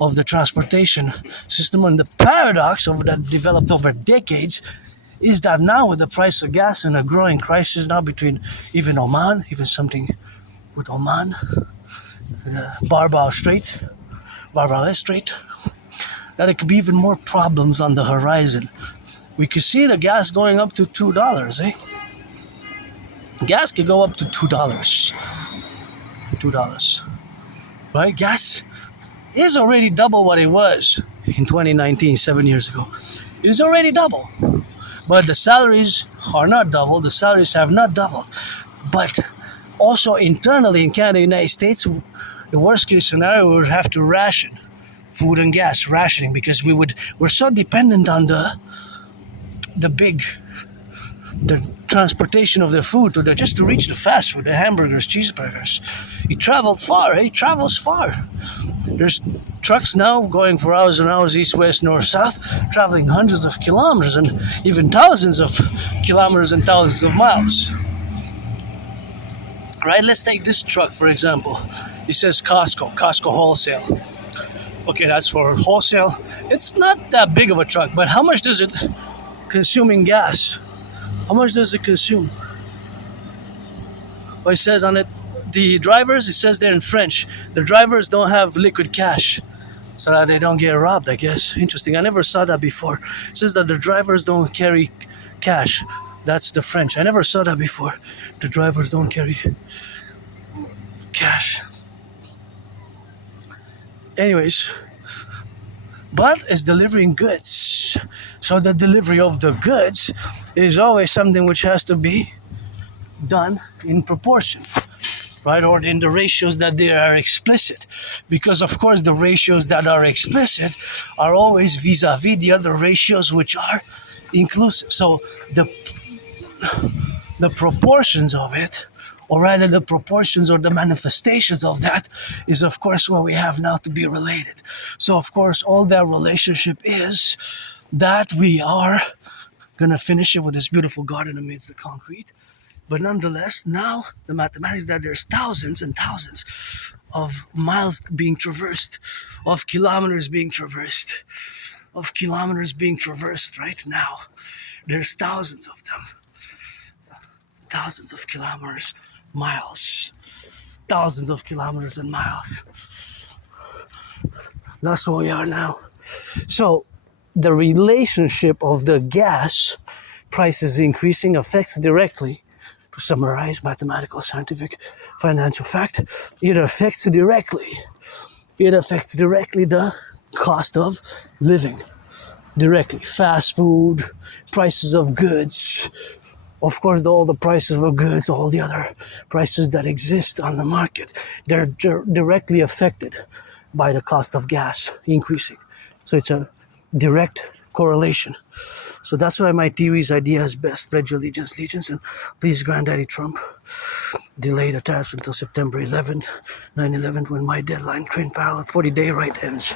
of the transportation system and the paradox of that developed over decades is that now with the price of gas and a growing crisis now between even something with Oman, the Barbara Strait, that it could be even more problems on the horizon. We could see the gas going up to $2, eh? Gas could go up to $2. Right? Gas is already double what it was in 2019, 7 years ago. It's already double. But the salaries are not double. The salaries have not doubled. But also internally in Canada, United States, the worst case scenario, we would have to ration food and gas, rationing, because we're so dependent on the transportation of the food just to reach the fast food, the hamburgers, cheeseburgers. It travels far. There's trucks now going for hours and hours, east, west, north, south, traveling hundreds of kilometers and even thousands of kilometers and thousands of miles. Right, let's take this truck for example. It says Costco wholesale. Okay, that's for wholesale. It's not that big of a truck, but how much does it consume in gas? How much does it consume? Well, it says on it, the drivers, it says there in French, the drivers don't have liquid cash so that they don't get robbed, I guess. Interesting, I never saw that before. It says that the drivers don't carry cash. That's the French. I never saw that before. The drivers don't carry cash. Anyways, but it's delivering goods. So the delivery of the goods is always something which has to be done in proportion, right? Or in the ratios that they are explicit. Because of course the ratios that are explicit are always vis-a-vis the other ratios which are inclusive. So the proportions of it, or rather the proportions or the manifestations of that, is of course what we have now to be related. So of course all that relationship is that we are gonna finish it with this beautiful garden amidst the concrete. But nonetheless, now the mathematics that there's thousands and thousands of miles being traversed, of kilometers being traversed, right now. There's thousands of them. Thousands of kilometers, miles. Thousands of kilometers and miles. That's where we are now. So the relationship of the gas prices increasing affects directly, to summarize mathematical, scientific, financial fact, it affects directly the cost of living. Directly. Fast food, prices of goods, of course all the prices of goods, all the other prices that exist on the market, they're directly affected by the cost of gas increasing. So it's a direct correlation. So that's why my theory's idea is best. Pledge allegiance, and please, Granddaddy Trump, delay the tariffs until September 11th, 9/11, when my deadline, train parallel 40-day right ends.